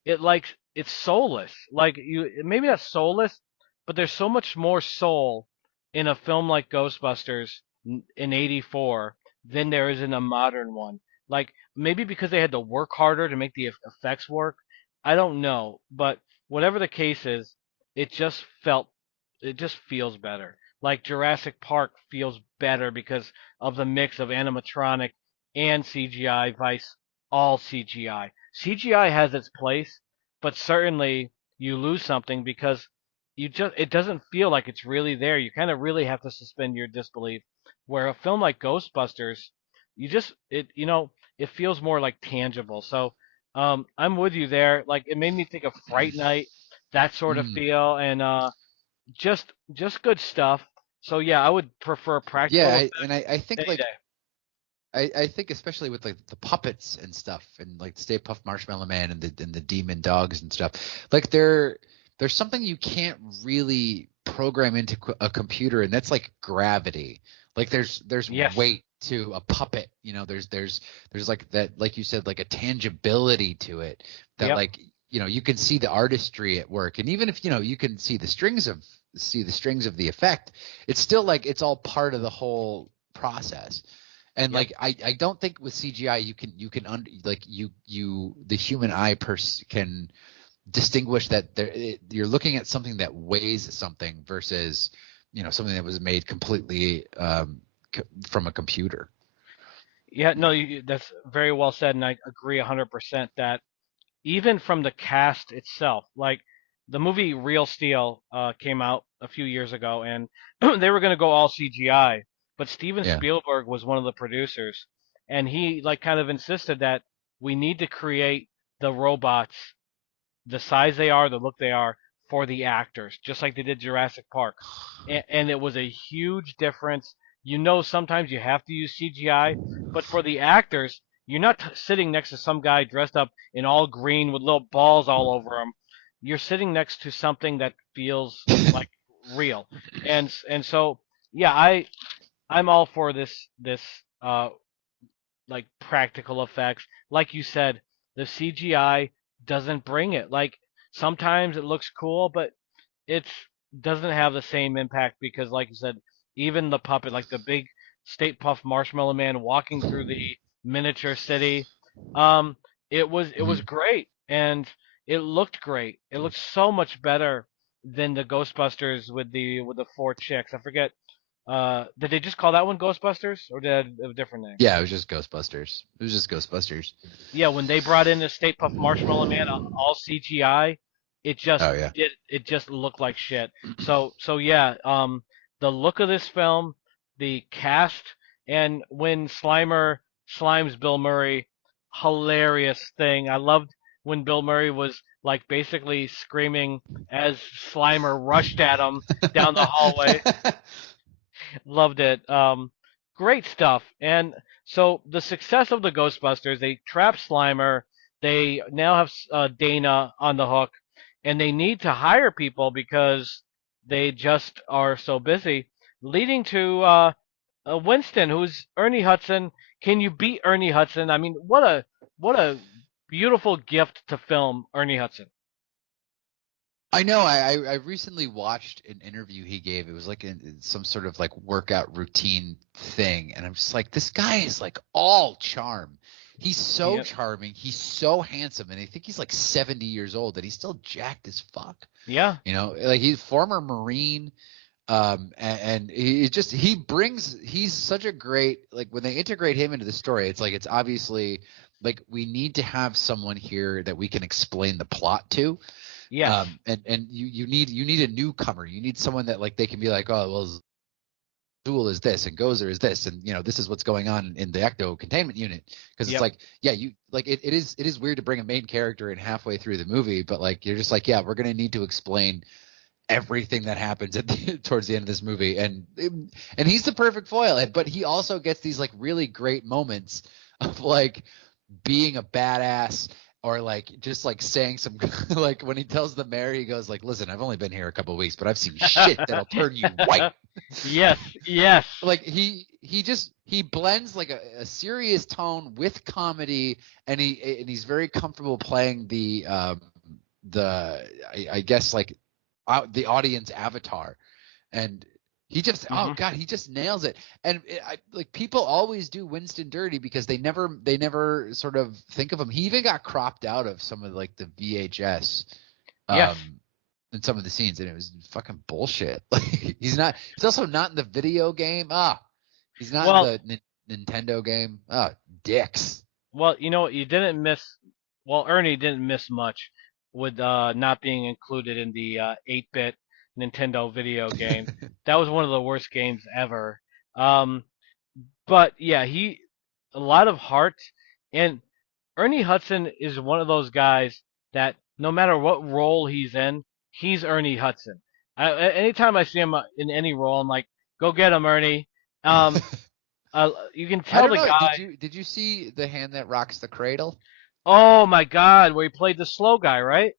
It's soulless. Like you maybe not soulless, but there's so much more soul in a film like Ghostbusters in '84 than there is in a modern one. Like maybe because they had to work harder to make the effects work. I don't know, but whatever the case is, it just felt it just feels better. Like Jurassic Park feels better because of the mix of animatronic and CGI vice all CGI. CGI has its place, but certainly you lose something because it doesn't feel like it's really there. You kind of really have to suspend your disbelief. Where a film like Ghostbusters, it feels more like tangible. So I'm with you there. Like it made me think of Fright Night, that sort of Mm. feel, and just good stuff. So yeah, I would prefer practical Yeah, effects I think any like day. I think especially with like the puppets and stuff and like Stay Puft Marshmallow Man and the demon dogs and stuff, like there's something you can't really program into a computer, and that's like gravity. Like there's Yes. weight to a puppet, you know, there's like that, like you said, like a tangibility to it that Yep. like, you know, you can see the artistry at work. And even if, you know, you can see the strings of the effect, it's still like it's all part of the whole process. And Yep. like I don't think with CGI like the human eye can distinguish that you're looking at something that weighs something versus, you know, something that was made completely from a computer. Yeah. No, that's very well said, and I agree 100% that even from the cast itself, like the movie Real Steel came out a few years ago, and they were going to go all CGI, but Steven Yeah. Spielberg was one of the producers, and he like kind of insisted that we need to create the robots the size they are, the look they are for the actors, just like they did Jurassic Park. And it was a huge difference. You know, sometimes you have to use CGI, but for the actors, you're not sitting next to some guy dressed up in all green with little balls all over him. You're sitting next to something that feels like real. And so yeah, I'm all for this uh like practical effects. Like you said, the CGI doesn't bring it. Like sometimes it looks cool, but it's doesn't have the same impact because, like you said, even the puppet, like the big State Puff Marshmallow Man walking through the miniature city, um, it was Mhm. great and it looked great. It looked so much better than the Ghostbusters with the four chicks. I forget. Did they just call that one Ghostbusters or did it have a different name? Yeah, it was just Ghostbusters. It was just Ghostbusters. Yeah, when they brought in the Stay Puft Marshmallow Man all CGI, Oh yeah. it just looked like shit. So yeah, the look of this film, the cast, and when Slimes Bill Murray, hilarious thing. I loved when Bill Murray was like basically screaming as Slimer rushed at him down the hallway. Loved it. Great stuff. And so the success of the Ghostbusters, they trap Slimer. They now have Dana on the hook, and they need to hire people because they just are so busy, leading to Winston, who's Ernie Hudson. Can you beat Ernie Hudson? I mean, what a beautiful gift to film, Ernie Hudson. I know. I recently watched an interview he gave. It was like in some sort of like workout routine thing, and I'm just like, this guy is like all charm. He's so Yep. charming. He's so handsome, and I think he's like 70 years old, and he's still jacked as fuck. Yeah. You know, like he's former Marine. And he's such a great, like when they integrate him into the story, it's like it's obviously like we need to have someone here that we can explain the plot to. Yes. And you need a newcomer. You need someone that like they can be like, oh well, Zool is this and Gozer is this, and you know this is what's going on in the Ecto containment unit. Because it's Yep. like, yeah, you like it is weird to bring a main character in halfway through the movie, but like you're just like, yeah, we're gonna need to explain everything that happens towards the end of this movie, and he's the perfect foil. But he also gets these like really great moments of like being a badass or like just like saying some like when he tells the mayor, he goes like, listen, I've only been here a couple of weeks, but I've seen shit that'll turn you white. Yes. Yes. Like he blends like a serious tone with comedy, and he's very comfortable playing I guess like the audience avatar, and he just, oh Hmm. god, he just nails it. And like people always do Winston dirty because they never sort of think of him. He even got cropped out of some of like the VHS Yes. in some of the scenes, and it was fucking bullshit. Like he's also not in the video game. He's not in Well, the Nintendo game. Dicks. well, you know what? You didn't miss. Well, Ernie didn't miss much with not being included in the 8-bit Nintendo video game. That was one of the worst games ever. Um, but yeah, a lot of heart, and Ernie Hudson is one of those guys that no matter what role he's in, he's Ernie Hudson. Anytime I see him in any role, I'm like, Go get him, Ernie. You can I tell don't the know. guy. Did you see The Hand That Rocks the Cradle? Oh my God, where he played the slow guy, right?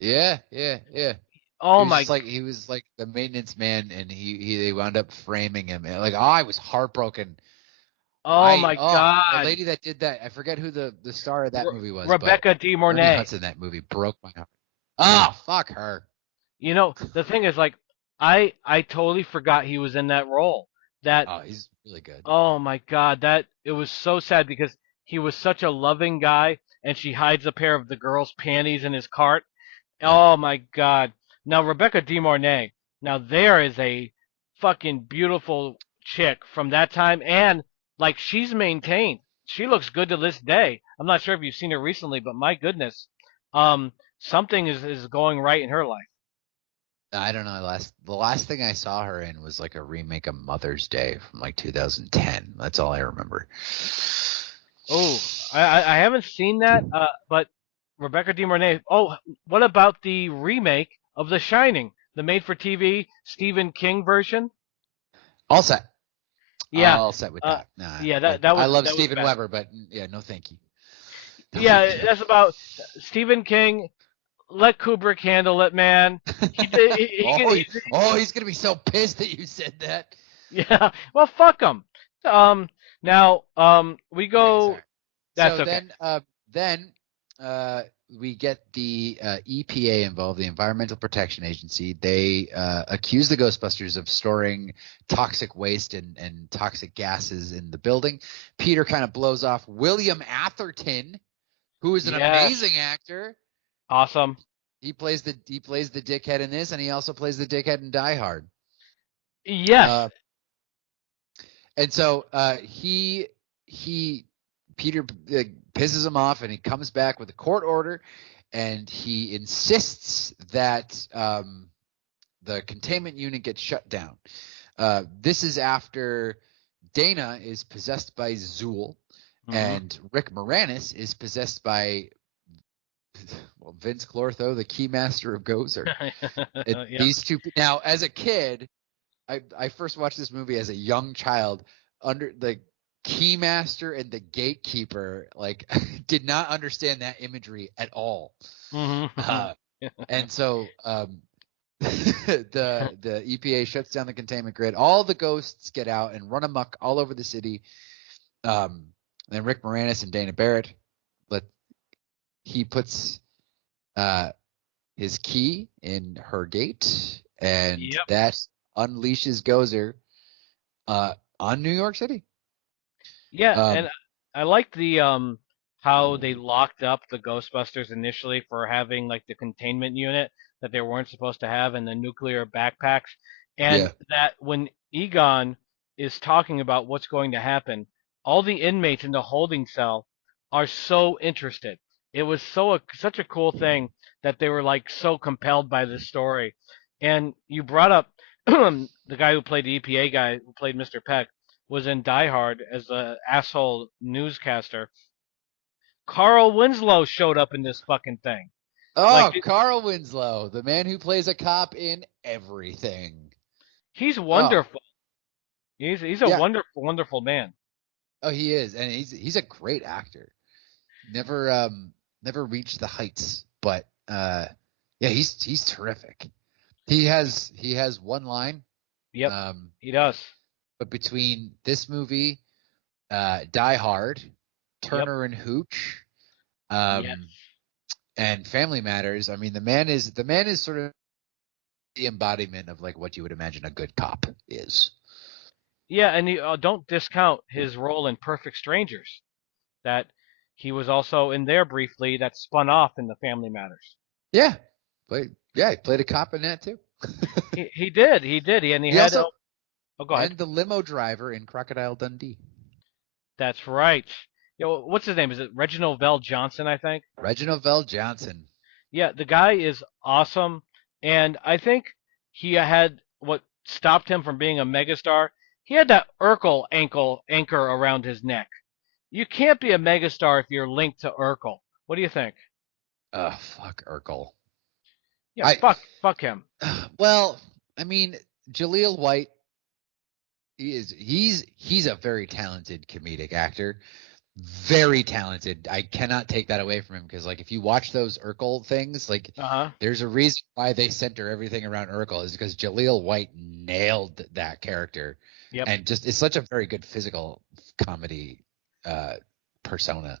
Yeah, yeah, yeah. Oh my. He was like the maintenance man, and they wound up framing him. And like, oh, I was heartbroken. Oh my The God. lady that did that, I forget who the star of that movie was, but Rebecca De Ernie Mornay. Hudson, that movie broke my heart. Oh, fuck her. You know, the thing is, like, I totally forgot he was in that role. That Oh, he's really good. Oh my God, that it was so sad because he was such a loving guy, and she hides a pair of the girl's panties in his cart. Yeah. Oh my God. Now Rebecca De Mornay. Now there is a fucking beautiful chick from that time, and like she's maintained. She looks good to this day. I'm not sure if you've seen her recently, but my goodness, something is going right in her life. I don't know. The last thing I saw her in was like a remake of Mother's Day from like 2010. That's all I remember. Oh, I haven't seen that, but Rebecca De Mornay. Oh, what about the remake of The Shining, the made-for-TV Stephen King version? All set. Yeah, All set with that. Nah, yeah, that I was love that was Steven bad. Weber, but yeah, no, thank you. No, Yeah, thank you. that's about Stephen King. Let Kubrick handle it, man. He did. He's gonna be so pissed that you said that. Yeah. Well, fuck him. Now, we Okay, go. sorry. That's So okay. then we get the EPA involved, the Environmental Protection Agency. They accuse the Ghostbusters of storing toxic waste and toxic gases in the building. Peter kind of blows off William Atherton, who is an Yes. amazing actor. Awesome. He plays the dickhead in this, and he also plays the dickhead in Die Hard. Yes. And so Peter pisses him off, and he comes back with a court order, and he insists that the containment unit gets shut down. This is after Dana is possessed by Zool, and Rick Moranis is possessed by Vince Clortho, the Keymaster of Gozer. Yeah. These two. Now, as a kid, I first watched this movie as a young child under the Keymaster and the Gatekeeper. Like, did not understand that imagery at all. And so the EPA shuts down the containment grid. All the ghosts get out and run amok all over the city. Then Rick Moranis and Dana Barrett, he puts his key in her gate, and that unleashes Gozer on New York City. Yeah, and I like the how they locked up the Ghostbusters initially for having like the containment unit that they weren't supposed to have and the nuclear backpacks, and that when Egon is talking about what's going to happen, all the inmates in the holding cell are so interested. It was such a cool thing that they were like so compelled by this story. And you brought up the guy who played the EPA guy who played Mr. Peck was in Die Hard as the asshole newscaster. Carl Winslow showed up in this fucking thing. Oh, Like Carl Winslow, the man who plays a cop in everything. he's Oh, wonderful. He's a yeah. wonderful man. Oh, he is, and he's a great actor. Never reached the heights, but yeah, he's terrific. He has one line. Yep, he does. But between this movie, Die Hard, Turner and Hooch, Yes. and Family Matters, I mean, the man is sort of the embodiment of like what you would imagine a good cop is. Yeah, and don't discount his role in Perfect Strangers. That he was also in there briefly. That spun off in the Family Matters. Yeah, he played a cop in that too. He did. And he He had. also Oh, go ahead. and the limo driver in Crocodile Dundee. That's right. What's his name? Is it Reginald Vell Johnson? I think. Reginald Vell Johnson. Yeah, the guy is awesome, and I think he had what stopped him from being a megastar. He had that Urkel anchor around his neck. You can't be a megastar if you're linked to Urkel. What do you think? Fuck Urkel. Yeah, fuck him. Well, I mean, Jaleel White He's a very talented comedic actor. Very talented. I cannot take that away from him because, like, if you watch those Urkel things, like, Uh-huh. there's a reason why they center everything around Urkel is because Jaleel White nailed that character, Yep. and just it's such a very good physical comedy uh, persona.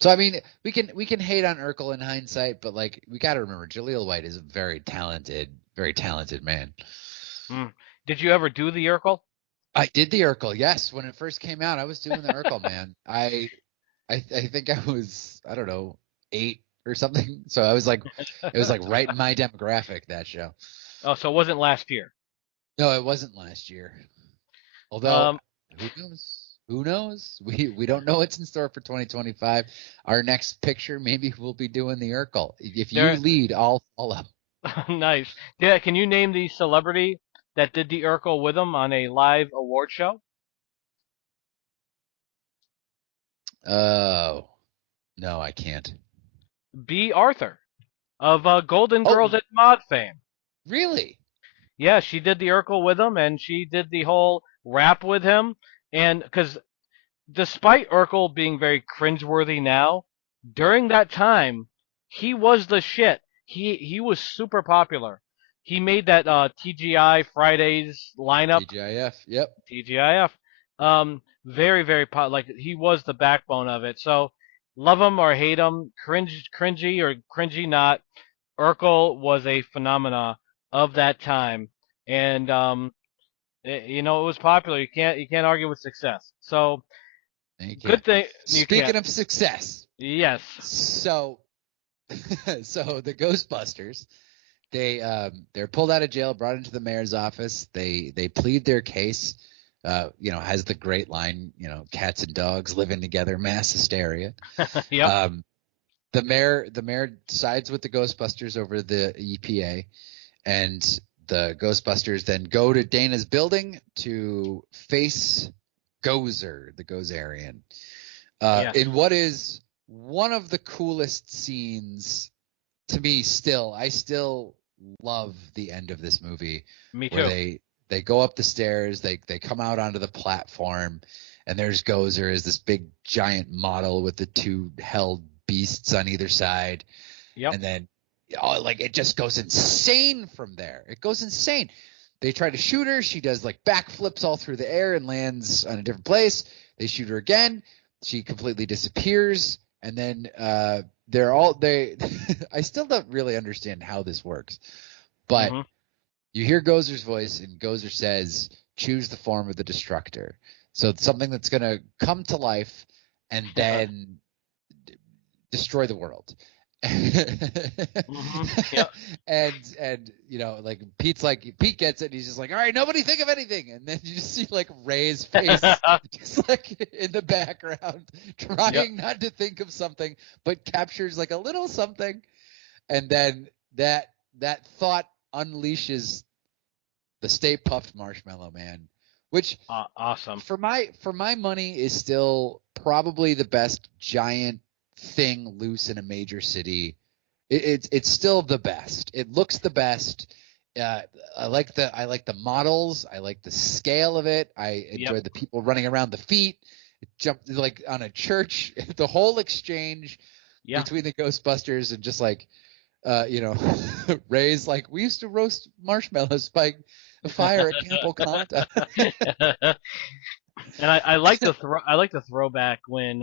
So I mean, we can hate on Urkel in hindsight, but like we got to remember Jaleel White is a very talented man. Mm. Did you ever do the Urkel? I did the Urkel, yes. When it first came out, I was doing the Urkel, man. I think I was, I don't know, 8 or something. So I was like, it was like right in my demographic, that show. Oh, so it wasn't last year. No, it wasn't last year. Although, Um, who knows? Who knows? We don't know what's in store for 2025. Our next picture, maybe we'll be doing the Urkel. If you there. lead, I'll follow. Nice. Yeah. Can you name the celebrity that did the Urkel with him on a live award show? Oh, no, I can't. B. Arthur of Golden Girls Oh, at Mod fame. really? Yeah, she did the Urkel with him, and she did the whole rap with him. And because despite Urkel being very cringeworthy now, during that time, he was the shit. He was super popular. He made that TGI Fridays lineup, TGIF. Yep. TGIF. Very like he was the backbone of it. So love him or hate him, cringy or cringy not, Urkel was a phenomena of that time, and it was popular. You can't argue with success. So You can't. good thing you Speaking can't. of success, Yes. so so the Ghostbusters, they're pulled out of jail, brought into the mayor's office. They plead their case. Has the great line, cats and dogs living together, mass hysteria. Yep. The mayor sides with the Ghostbusters over the EPA, and the Ghostbusters then go to Dana's building to face Gozer, the Gozerian, Yes. in what is one of the coolest scenes to me. I still love the end of this movie Me where too. they go up the stairs, they come out onto the platform, and there's Gozer as this big giant model with the two held beasts on either side, Yep. and then like it just goes insane from there. It goes insane. They try to shoot her. She does like backflips all through the air and lands on a different place. They shoot her again. She completely disappears. And then they I still don't really understand how this works. But Hmm. you hear Gozer's voice, and Gozer says, "Choose the form of the destructor." So it's something that's going to come to life and then destroy the world. Hmm. Yep. and like Pete gets it, and he's just like, all right, nobody think of anything, and then you just see like Ray's face just like in the background Yep. trying not to think of something, but captures like a little something, and then that thought unleashes the Stay Puft Marshmallow Man, which Awesome. for my money is still probably the best giant thing loose in a major city. It's still the best. It looks the best. I like the models. I like the scale of it. I Yep. enjoy the people running around the feet. It jumped like on a church. The whole exchange Yeah. between the Ghostbusters and just like Ray's like, we used to roast marshmallows by a fire at Camp Oconto. And I like the throwback when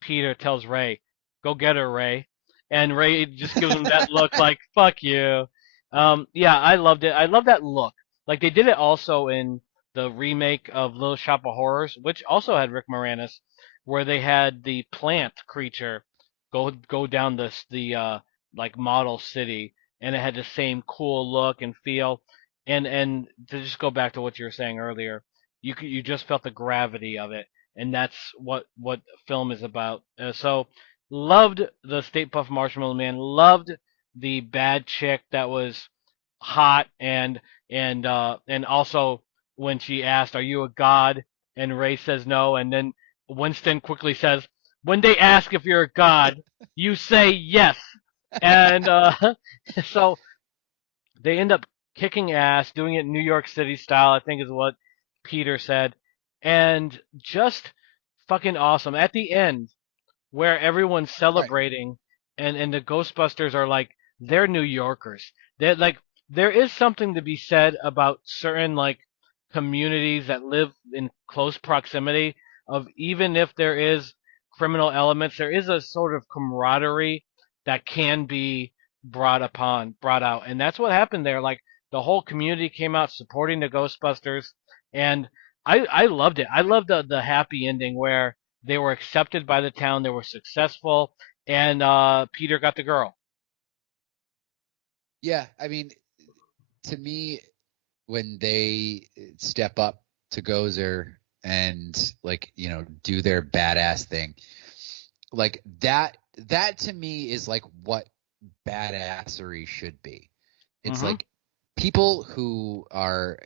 Peter tells Ray, "Go get her, Ray," and Ray just gives him that look like "fuck you." Yeah, I loved it. I love that look. Like they did it also in the remake of Little Shop of Horrors, which also had Rick Moranis, where they had the plant creature go down the like model city, and it had the same cool look and feel. And to just go back to what you were saying earlier, you just felt the gravity of it, and that's what film is about. So loved the State Puff Marshmallow Man, loved the bad chick that was hot, and also when she asked, "Are you a god?" and Ray says no, and then Winston quickly says, "When they ask if you're a god, you say yes." And so they end up kicking ass, doing it New York City style, I think is what Peter said, and just fucking awesome. At the end, where everyone's Right. celebrating and the Ghostbusters are like they're New Yorkers. They're like there is something to be said about certain like communities that live in close proximity of even if there is criminal elements, there is a sort of camaraderie that can be brought out. And that's what happened there. Like the whole community came out supporting the Ghostbusters and I loved it. I loved the happy ending where they were accepted by the town. They were successful, and Peter got the girl. Yeah, I mean, to me, when they step up to Gozer and like do their badass thing, like that to me is like what badassery should be. It's Hmm. like people who are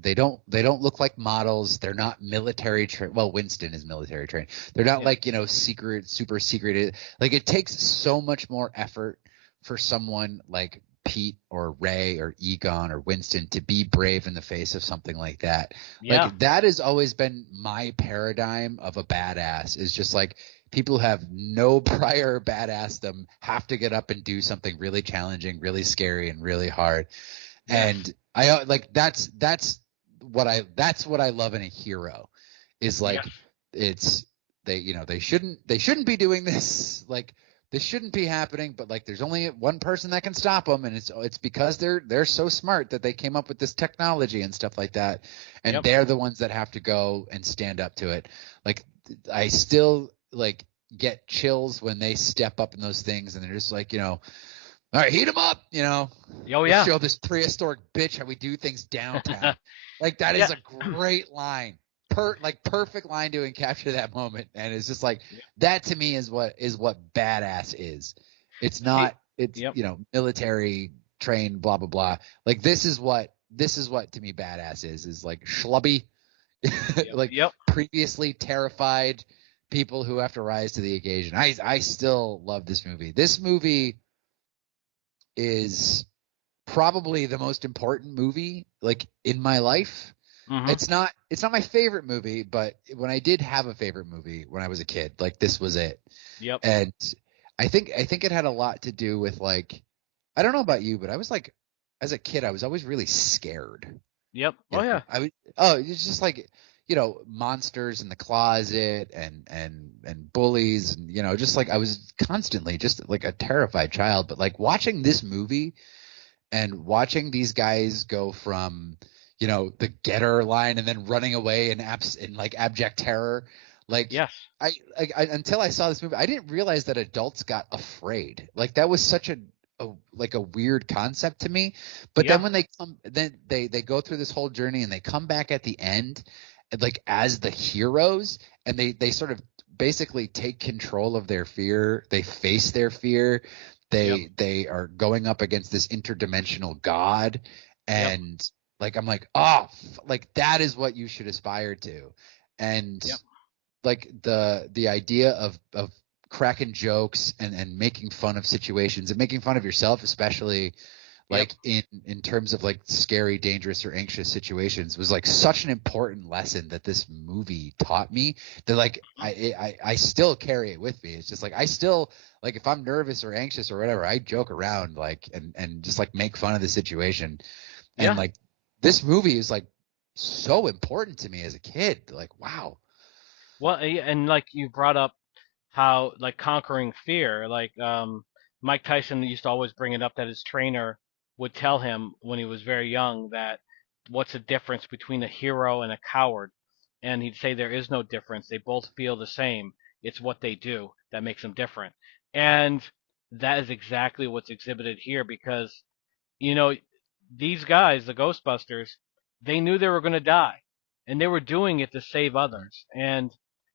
they don't look like models. They're not military trained. Well, Winston is military trained. They're not Yeah. like secret, super secret. Like it takes so much more effort for someone like Pete or Ray or Egon or Winston to be brave in the face of something like that. Yeah. Like that has always been my paradigm of a badass, is just like people who have no prior badassdom have to get up and do something really challenging, really scary, and really hard. Yes. And I like that's what I love in a hero, is Yes. like it's they shouldn't be doing this, like this shouldn't be happening, but like there's only one person that can stop them, and it's because they're so smart that they came up with this technology and stuff like that, and Yep. they're the ones that have to go and stand up to it. Like I still like get chills when they step up in those things and they're just like, all right, heat them up, Oh let's yeah. show this prehistoric bitch how we do things downtown. Like that Yeah. is a great line. Perfect line to encapture that moment. And it's just like that to me is what badass is. It's See. not it's Yep. military trained, blah blah blah. Like this is what to me badass is like schlubby, Yep. like Yep. previously terrified people who have to rise to the occasion. I still love this movie. This movie is probably the most important movie like in my life. Hmm. It's not my favorite movie, but when I did have a favorite movie when I was a kid, like this was it. Yep. And I think it had a lot to do with like, I don't know about you, but I was like, as a kid, I was always really scared. Yep. Oh yeah. I was, oh, it's just like, monsters in the closet and bullies and, just like I was constantly just like a terrified child. But like watching this movie and watching these guys go from, the getter line and then running away in like abject terror, like Yes. I until I saw this movie, I didn't realize that adults got afraid. Like that was such a weird concept to me. But then Yeah. when they go through this whole journey and they come back at the end, and like as the heroes, and they sort of basically take control of their fear. They face their fear. Yep. They are going up against this interdimensional god, Yep. and like I'm like, oh, like that is what you should aspire to. And Yep. like the idea of cracking jokes and making fun of situations and making fun of yourself, especially Yep. like in terms of like scary, dangerous, or anxious situations, was like such an important lesson that this movie taught me, that like I still carry it with me. It's just like I still, like if I'm nervous or anxious or whatever, I joke around like and just like make fun of the situation. And Yeah. like this movie is like so important to me as a kid. Like wow. Well, and like you brought up how like conquering fear, like Mike Tyson used to always bring it up that his trainer would tell him when he was very young that what's the difference between a hero and a coward, and he'd say there is no difference. They both feel the same. It's what they do that makes them different, and that is exactly what's exhibited here because you know, these guys, the Ghostbusters, they knew they were going to die, and they were doing it to save others. And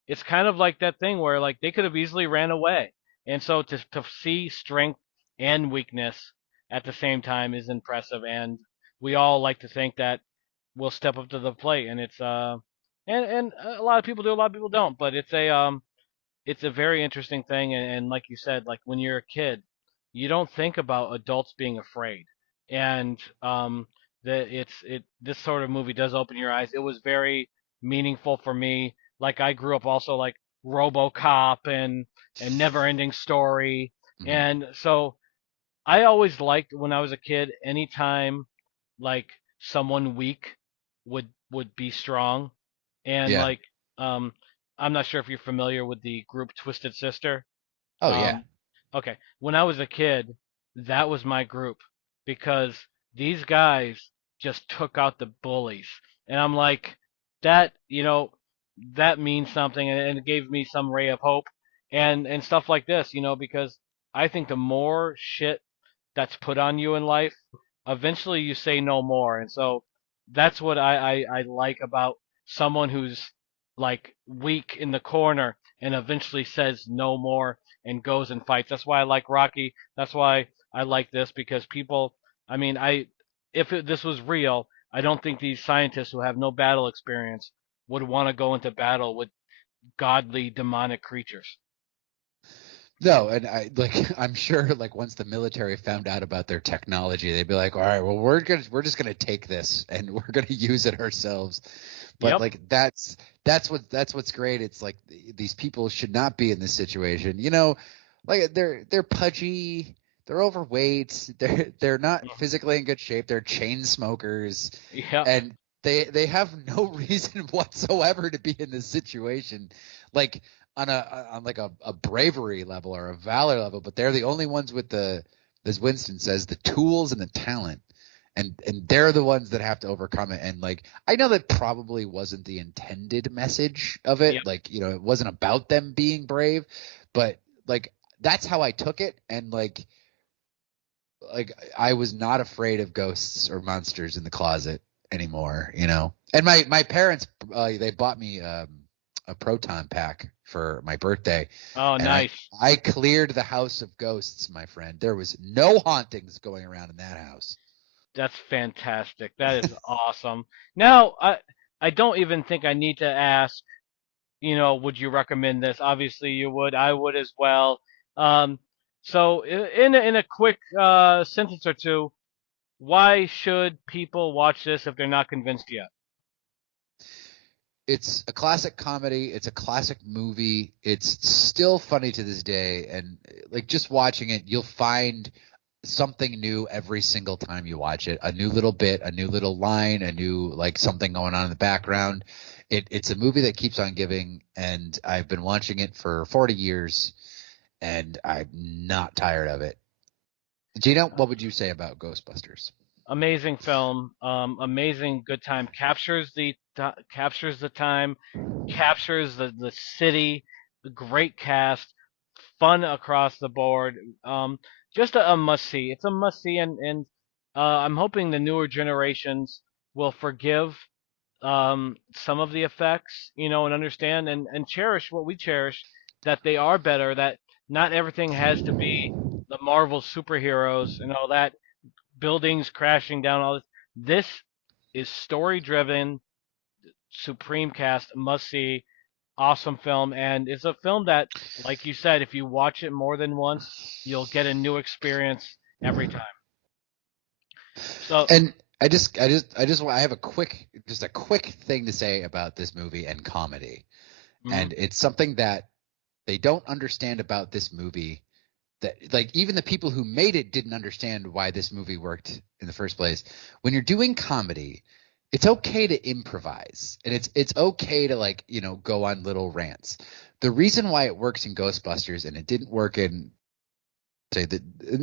it's kind of like that thing where like they could have easily ran away, and so to see strength and weakness at the same time is impressive. And we all like to think that we'll step up to the plate, and and a lot of people do, a lot of people don't, but it's a very interesting thing, and like you said, like when you're a kid, you don't think about adults being afraid, and that this sort of movie does open your eyes. It was very meaningful for me. Like I grew up also like RoboCop and Never Ending Story, Hmm. and so I always liked when I was a kid anytime like someone weak would be strong, and Yeah. like um I'm not sure if you're familiar with the group Twisted Sister. Oh yeah. um okay, when I was a kid, that was my group because these guys just took out the bullies, and I'm like, that, that means something, and it gave me some ray of hope, and stuff like this, because I think the more shit that's put on you in life, eventually you say no more. And so that's what I like about someone who's like weak in the corner and eventually says no more and goes and fights. That's why I like Rocky. That's why I like this, because people, I mean, this was real, I don't think these scientists who have no battle experience would want to go into battle with godly demonic creatures. No, and I'm sure like once the military found out about their technology, they'd be like, all right, well we're just gonna take this and we're gonna use it ourselves. But Yep. like that's what's great. It's like these people should not be in this situation. You know, like they're pudgy, they're overweight, they're not physically in good shape, they're chain smokers, Yep. and they have no reason whatsoever to be in this situation. Like on like a bravery level or a valor level, but they're the only ones with the, as Winston says, the tools and the talent, and they're the ones that have to overcome it. And like I know that probably wasn't the intended message of it, Yep. like it wasn't about them being brave, but like that's how I took it. And like I was not afraid of ghosts or monsters in the closet anymore. And my parents, they bought me a proton pack for my birthday, Oh, and I nice. I cleared the house of ghosts, my friend. There was no hauntings going around in that house. That's fantastic. That is awesome. Now, I don't even think I need to ask, would you recommend this? Obviously you would. I would as well. Um, so in a quick sentence or two, why should people watch this if they're not convinced yet? It's a classic comedy. It's a classic movie. It's still funny to this day, and like just watching it, you'll find something new every single time you watch it. A new little bit, a new little line, a new like something going on in the background. It's a movie that keeps on giving, and I've been watching it for 40 years, and I'm not tired of it. Gino, what would you say about Ghostbusters? Amazing film, amazing good time. Captures the time, captures the city, the great cast, fun across the board. Just a must see. It's a must see, and I'm hoping the newer generations will forgive some of the effects, and understand and cherish what we cherish, that they are better. That not everything has to be the Marvel superheroes and all that, buildings crashing down, all this. This is story driven, supreme cast, must see, awesome film, and it's a film that, like you said, if you watch it more than once, you'll get a new experience every time. So, And I have a quick thing to say about this movie and comedy. mhm. And it's something that they don't understand about this movie, that like even the people who made it didn't understand why this movie worked in the first place. When you're doing comedy, it's okay to improvise, and it's okay to like, go on little rants. The reason why it works in Ghostbusters and it didn't work in, say,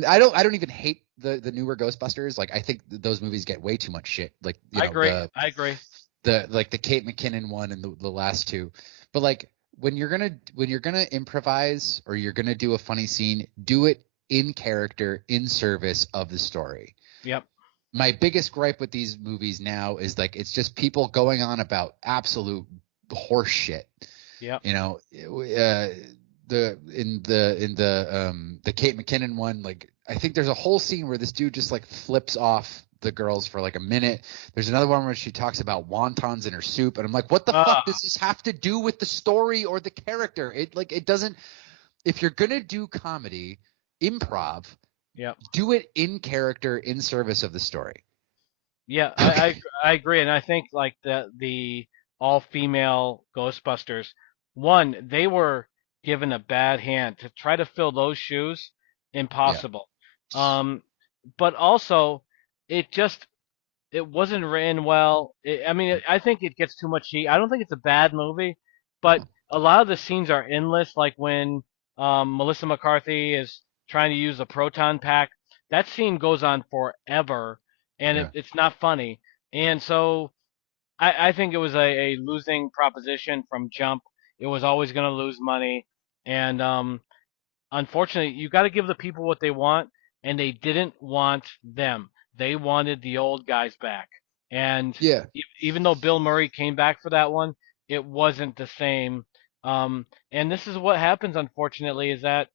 I don't even hate the newer Ghostbusters. Like I think those movies get way too much shit. Like, I agree. I agree. the Kate McKinnon one and the last two. But like when you're gonna improvise or you're gonna do a funny scene, do it in character, in service of the story. Yep. My biggest gripe with these movies now is like it's just people going on about absolute horse shit. Yep. You know, the Kate McKinnon one, like I think there's a whole scene where this dude just like flips off the girls for like a minute. There's another one where she talks about wontons in her soup, and I'm like, what the Uh, fuck does this have to do with the story or the character? It doesn't. If you're gonna do comedy, improv, yep. do it in character, in service of the story. Yeah, Okay. I agree, and I think like the all female Ghostbusters, one, they were given a bad hand to try to fill those shoes, Yeah. impossible. Um, but also it just it wasn't written well. I mean, I think it gets too much heat. I don't think it's a bad movie, but No. a lot of the scenes are endless. Like when Melissa McCarthy is trying to use a proton pack, that scene goes on forever, and Yeah. it's not funny. And so I think it was a losing proposition from jump. It was always going to lose money, and unfortunately, you got to give the people what they want, and they didn't want them. They wanted the old guys back. And Yeah. even though Bill Murray came back for that one, it wasn't the same. And this is what happens, unfortunately, is that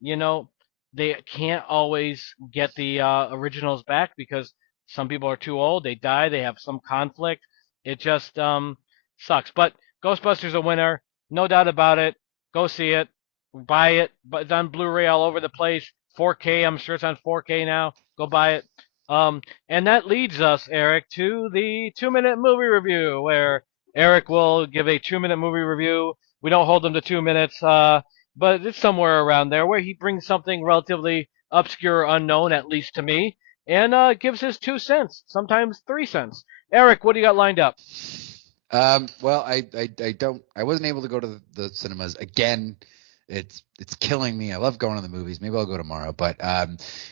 you know, they can't always get the originals back because some people are too old, they die, they have some conflict. It just sucks. But Ghostbusters a winner, no doubt about it. Go see it, buy it. But it's on Blu-ray all over the place. 4K, I'm sure it's on 4K now. Go buy it. And that leads us, Eric, to the 2-minute movie review, where Eric will give a 2-minute movie review. We don't hold them to 2 minutes. But it's somewhere around there where he brings something relatively obscure, unknown, at least to me, and gives his 2 cents, sometimes 3 cents. Eric, what do you got lined up? Well, I wasn't able to go to the cinemas again. It's killing me. I love going to the movies. Maybe I'll go tomorrow. But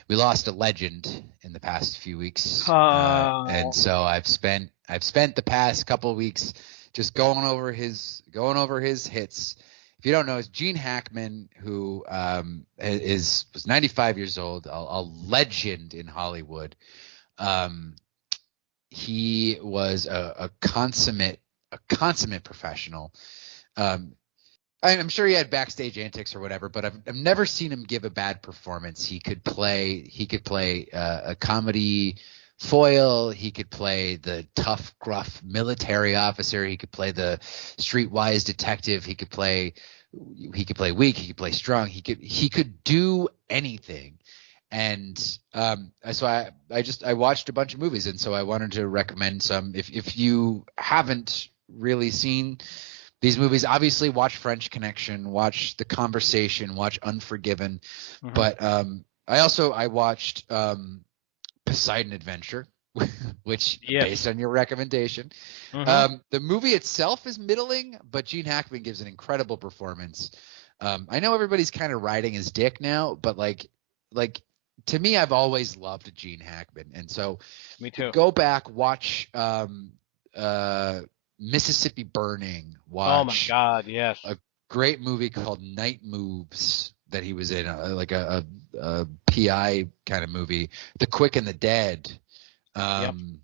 we lost a legend in the past few weeks, and Oh, so I've spent the past couple of weeks just going over his hits. If you don't know, it's Gene Hackman, who was 95 years old, a legend in Hollywood. Um, he was a consummate professional. Um, I'm sure he had backstage antics or whatever, but I've never seen him give a bad performance. He could play a comedy foil. He could play the tough, gruff military officer. He could play the streetwise detective. He could play weak. He could play strong. He could do anything. And so I watched a bunch of movies, and so I wanted to recommend some. If you haven't really seen these movies, obviously watch French Connection, watch The Conversation, watch Unforgiven. hmm But I watched Poseidon Adventure, which yes. based on your recommendation. hmm The movie itself is middling, but Gene Hackman gives an incredible performance. I know everybody's kind of riding his dick now, but like to me, I've always loved Gene Hackman, and so Me too. go back, watch uh, Mississippi Burning, Oh my watch God, yes. a great movie called Night Moves that he was in, like a PI kind of movie, The Quick and the Dead. Yep. Um,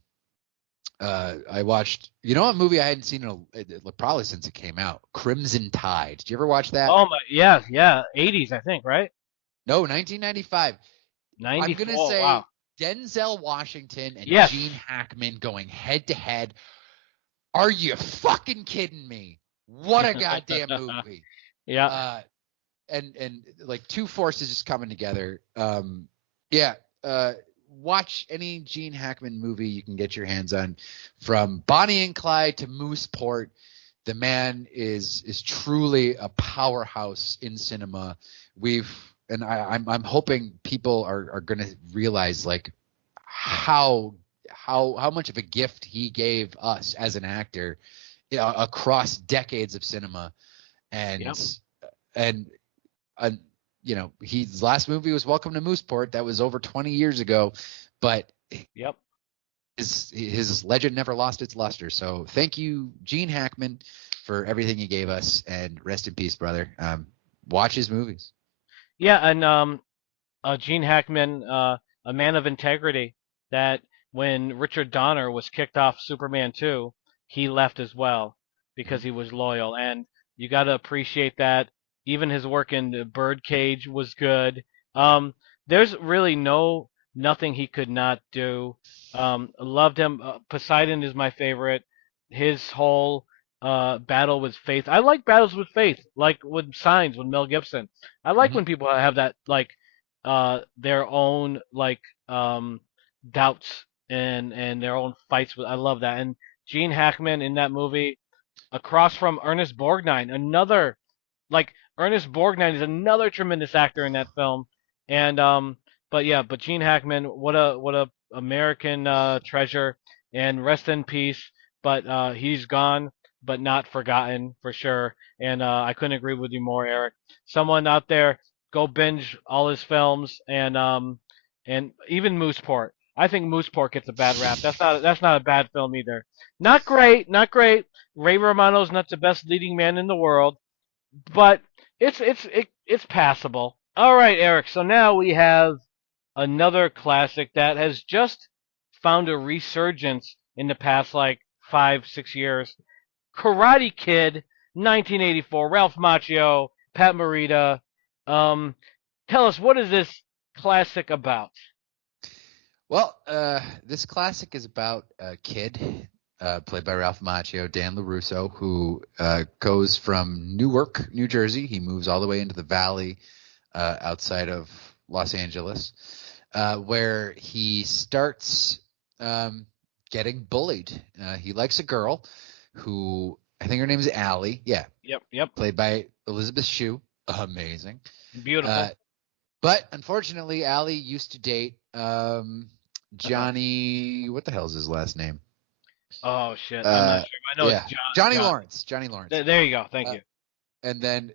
I watched, what movie I hadn't seen probably since it came out, Crimson Tide. Did you ever watch that? Oh my, yeah, yeah. 80s, I think, right? No, 1995. I'm gonna 94. Oh, wow. say Denzel Washington and Yes. Gene Hackman going head to head. Are you fucking kidding me? What a goddamn movie! Yeah. Uh, and like two forces just coming together. Yeah. Watch any Gene Hackman movie you can get your hands on, from Bonnie and Clyde to Mooseport. The man is truly a powerhouse in cinema. I'm hoping people are going to realize like how much of a gift he gave us as an actor, across decades of cinema. Yep. And and uh, his last movie was Welcome to Mooseport. That was over 20 years ago, but Yep. his legend never lost its luster. So thank you, Gene Hackman, for everything you gave us, and rest in peace, brother. Watch his movies. Yeah, and Gene Hackman, a man of integrity, that when Richard Donner was kicked off Superman 2, he left as well because Mhm. he was loyal. And you got to appreciate that. Even his work in the Birdcage was good. Um, there's really nothing he could not do. Loved him. Poseidon is my favorite. His whole battle with faith. I like battles with faith, like with Signs with Mel Gibson. I like Mhm. when people have that like their own like doubts and their own fights. I love that. And Gene Hackman in that movie, across from Ernest Borgnine, another like Ernest Borgnine is another tremendous actor in that film. And but Gene Hackman, what a American treasure, and rest in peace. But he's gone, but not forgotten for sure. And I couldn't agree with you more, Eric. Someone out there, go binge all his films, and even Mooseport. I think Mooseport gets a bad rap. That's not a bad film either. Not great, not great. Ray Romano's not the best leading man in the world, but it's passable. All right, Eric. So now we have another classic that has just found a resurgence in the past like 5, 6 years. Karate Kid, 1984. Ralph Macchio, Pat Morita. Um, Tell us, what is this classic about? Well, this classic is about a kid played by Ralph Macchio, Dan LaRusso, who goes from Newark, New Jersey. He moves all the way into the valley outside of Los Angeles, where he starts getting bullied. He likes a girl who, I think her name is Allie. Yeah. Yep. Played by Elizabeth Shue. Amazing. Beautiful. But unfortunately, Allie used to date Johnny. What the hell is his last name? Oh shit, I'm not sure. I know it's Johnny Lawrence. Johnny Lawrence. There you go. Thank you. And then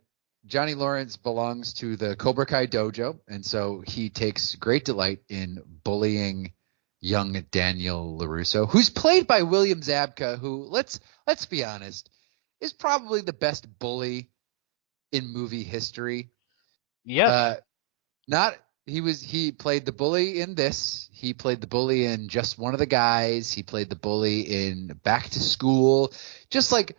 Johnny Lawrence belongs to the Cobra Kai dojo, and so he takes great delight in bullying young Daniel LaRusso, who's played by William Zabka, who let's be honest, is probably the best bully in movie history. Yes. He played the bully in this. He played the bully in Just One of the Guys. He played the bully in Back to School. Just like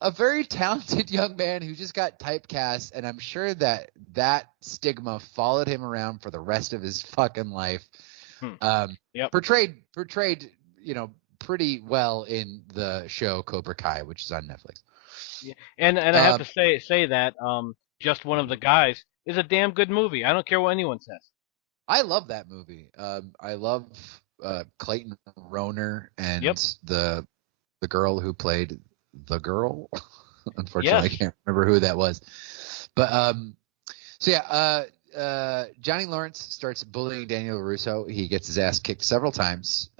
a very talented young man who just got typecast, and I'm sure that stigma followed him around for the rest of his fucking life. Portrayed, pretty well in the show Cobra Kai, which is on Netflix. Yeah. And I have to say that Just One of the Guys is a damn good movie. I don't care what anyone says. I love that movie. I love Clayton Rohner and the girl who played the girl. Unfortunately, I can't remember who that was. But Johnny Lawrence starts bullying Daniel LaRusso. He gets his ass kicked several times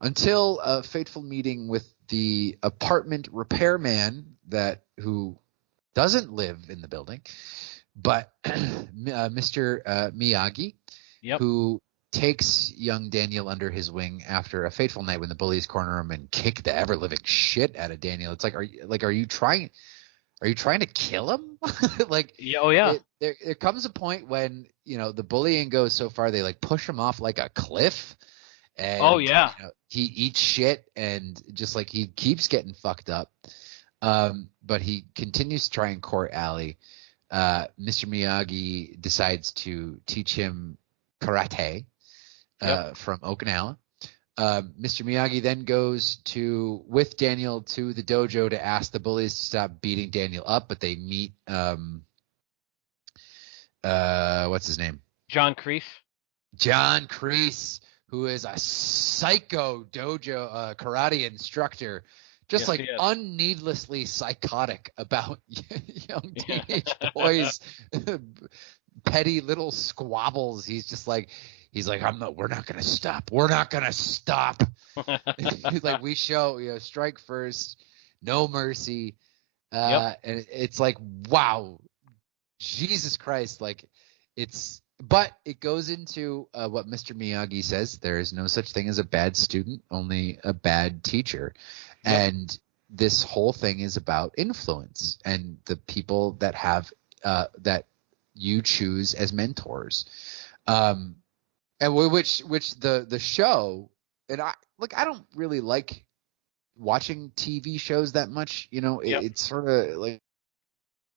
until a fateful meeting with the apartment repairman who doesn't live in the building, but Mr. Miyagi, who takes young Daniel under his wing after a fateful night when the bullies corner him and kick the ever living shit out of Daniel. It's like, are you trying to kill him? There comes a point when the bullying goes so far they like push him off like a cliff, and he eats shit and just like he keeps getting fucked up. But he continues to try and court Allie. Mr. Miyagi decides to teach him karate from Okinawa. Mr. Miyagi then goes with Daniel to the dojo to ask the bullies to stop beating Daniel up, but they meet what's his name? John Kreese. John Kreese, who is a psycho dojo karate instructor. Just unneedlessly psychotic about young teenage boys, petty little squabbles. He's like, we're not gonna stop. We're not gonna stop. He's like, we show, strike first, no mercy. And it's like, wow, Jesus Christ. But it goes into what Mr. Miyagi says. There is no such thing as a bad student, only a bad teacher. And this whole thing is about influence and the people that have that you choose as mentors, and which the show. And I don't really like watching TV shows that much. It's sort of like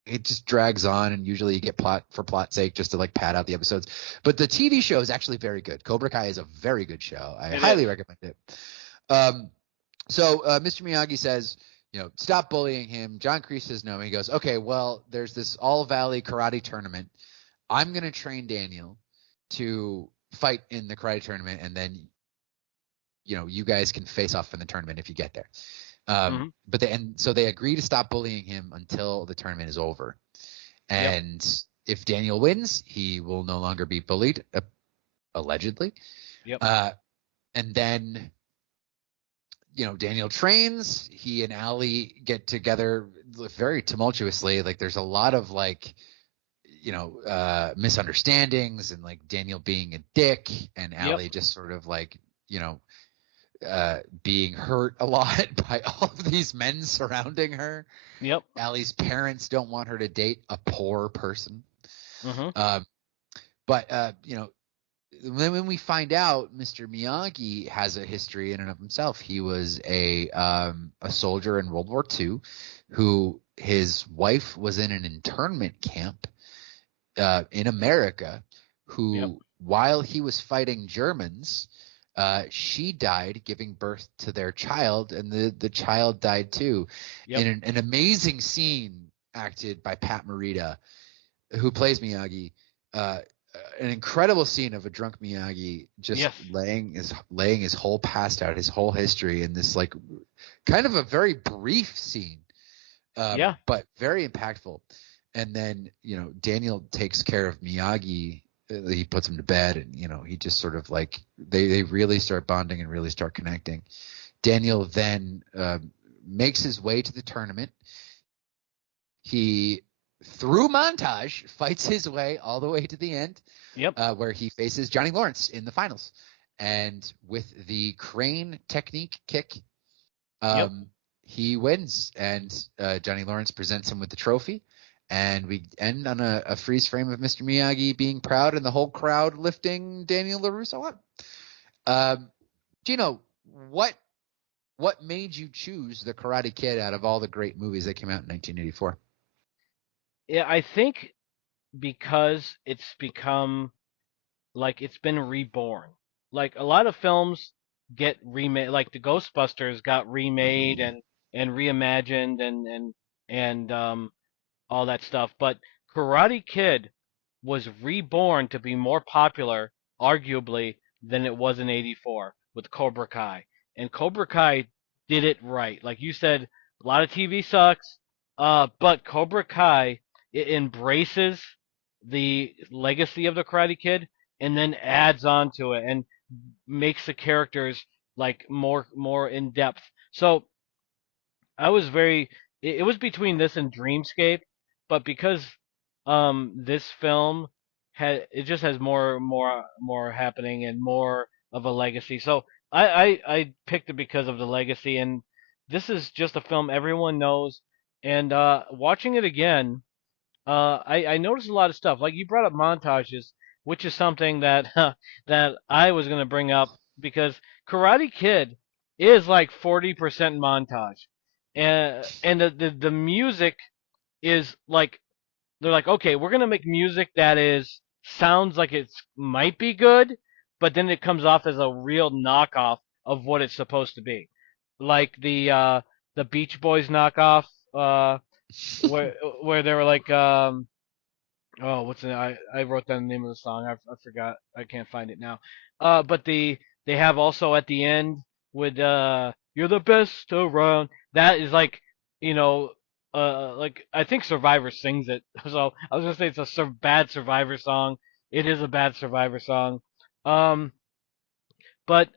it just drags on, and usually you get plot for plot's sake just to like pad out the episodes. But the TV show is actually very good. Cobra Kai is a very good show. I highly recommend it. So Mr. Miyagi says, stop bullying him. John Kreese says no. He goes, okay, well, there's this All Valley karate tournament. I'm going to train Daniel to fight in the karate tournament, and then you guys can face off in the tournament if you get there. Mhm. But so they agree to stop bullying him until the tournament is over. And if Daniel wins, he will no longer be bullied, allegedly. Yep. And then, Daniel trains. He and Allie get together very tumultuously. Like there's a lot of misunderstandings and like Daniel being a dick and Allie just sort of like, being hurt a lot by all of these men surrounding her. Yep. Allie's parents don't want her to date a poor person. Mhm. But when we find out Mr. Miyagi has a history in and of himself, he was a soldier in World War II who his wife was in an internment camp in America who, while he was fighting Germans, she died giving birth to their child, and the child died too. In an amazing scene acted by Pat Morita, who plays Miyagi. An incredible scene of a drunk Miyagi just laying his whole past out, his whole history in this like kind of a very brief scene, but very impactful. And then Daniel takes care of Miyagi. He puts him to bed, and he just sort of like they really start bonding and really start connecting. Daniel then makes his way to the tournament. He, through montage, fights his way all the way to the end, where he faces Johnny Lawrence in the finals. And with the crane technique kick, he wins, and Johnny Lawrence presents him with the trophy. And we end on a freeze frame of Mr. Miyagi being proud and the whole crowd lifting Daniel LaRusso up. Geno, what made you choose The Karate Kid out of all the great movies that came out in 1984? Yeah, I think because it's become like it's been reborn. Like a lot of films get remade, like the Ghostbusters got remade and reimagined and all that stuff. But Karate Kid was reborn to be more popular, arguably, than it was in '84 with Cobra Kai. And Cobra Kai did it right. Like you said, a lot of TV sucks, but Cobra Kai, it embraces the legacy of the Karate Kid and then adds on to it and makes the characters like more in depth. So I was very it was between this and Dreamscape, but because this film it just has more happening and more of a legacy. So I picked it because of the legacy, and this is just a film everyone knows. And watching it again, I noticed a lot of stuff. Like you brought up montages, which is something that that I was gonna bring up because Karate Kid is like 40% montage, and the music is like they're like, okay, we're gonna make music that is sounds like it's might be good, but then it comes off as a real knockoff of what it's supposed to be, like the Beach Boys knockoff, where they were like, oh, what's the I wrote down the name of the song. I forgot. I can't find it now. But they have also at the end with "You're the best around." That is like, you know, like I think Survivor sings it. So I was gonna say it's a bad Survivor song. It is a bad Survivor song. Um, but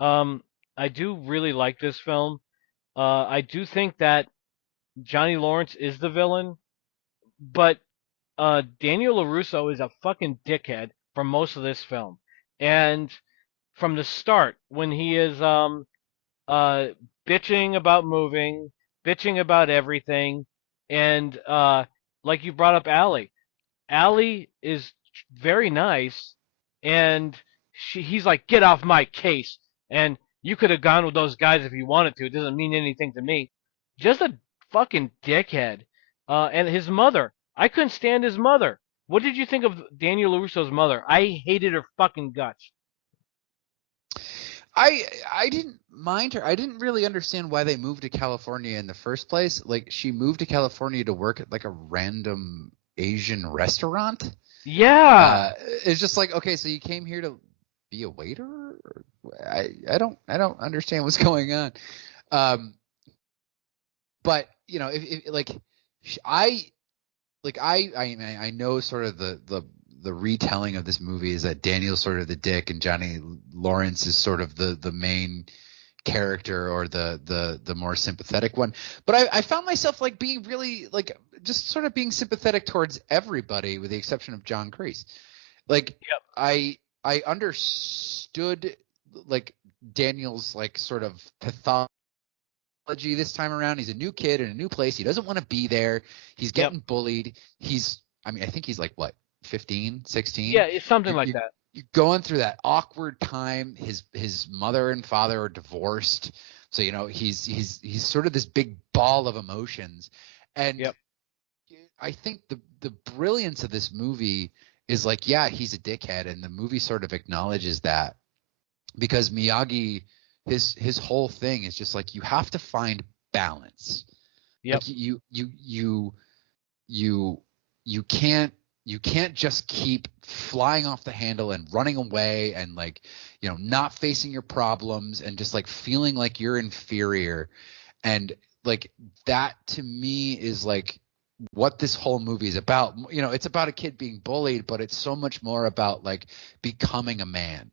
um, I do really like this film. I do think that Johnny Lawrence is the villain, but Daniel LaRusso is a fucking dickhead for most of this film. And from the start, when he is uh bitching about moving, bitching about everything, and like you brought up Allie. Allie is very nice, and he's like, "Get off my case." And you could have gone with those guys if you wanted to. It doesn't mean anything to me. Just a fucking dickhead. And his mother. I couldn't stand his mother. What did you think of Daniel LaRusso's mother? I hated her fucking guts. I didn't mind her. I didn't really understand why they moved to California in the first place. Like she moved to California to work at like a random Asian restaurant. Yeah. It's just like, okay, so you came here to be a waiter? I don't understand what's going on. But you know, if like I I know sort of the retelling of this movie is that Daniel's sort of the dick and Johnny Lawrence is sort of the main character or the more sympathetic one. But I found myself like being really like just sort of being sympathetic towards everybody with the exception of John Kreese. Like Yep. I understood like Daniel's like sort of pathology this time around. He's a new kid in a new place. He doesn't want to be there. He's getting bullied. I think he's like what, 15, 16? Yeah, it's something like that. You're going through that awkward time. His mother and father are divorced. So, you know, he's sort of this big ball of emotions. And I think the brilliance of this movie is like, yeah, he's a dickhead, and the movie sort of acknowledges that because Miyagi, his whole thing is just like you have to find balance. Yep. Like you can't just keep flying off the handle and running away and like, you know, not facing your problems and just like feeling like you're inferior. And like that to me is like what this whole movie is about. You know, it's about a kid being bullied, but it's so much more about like becoming a man.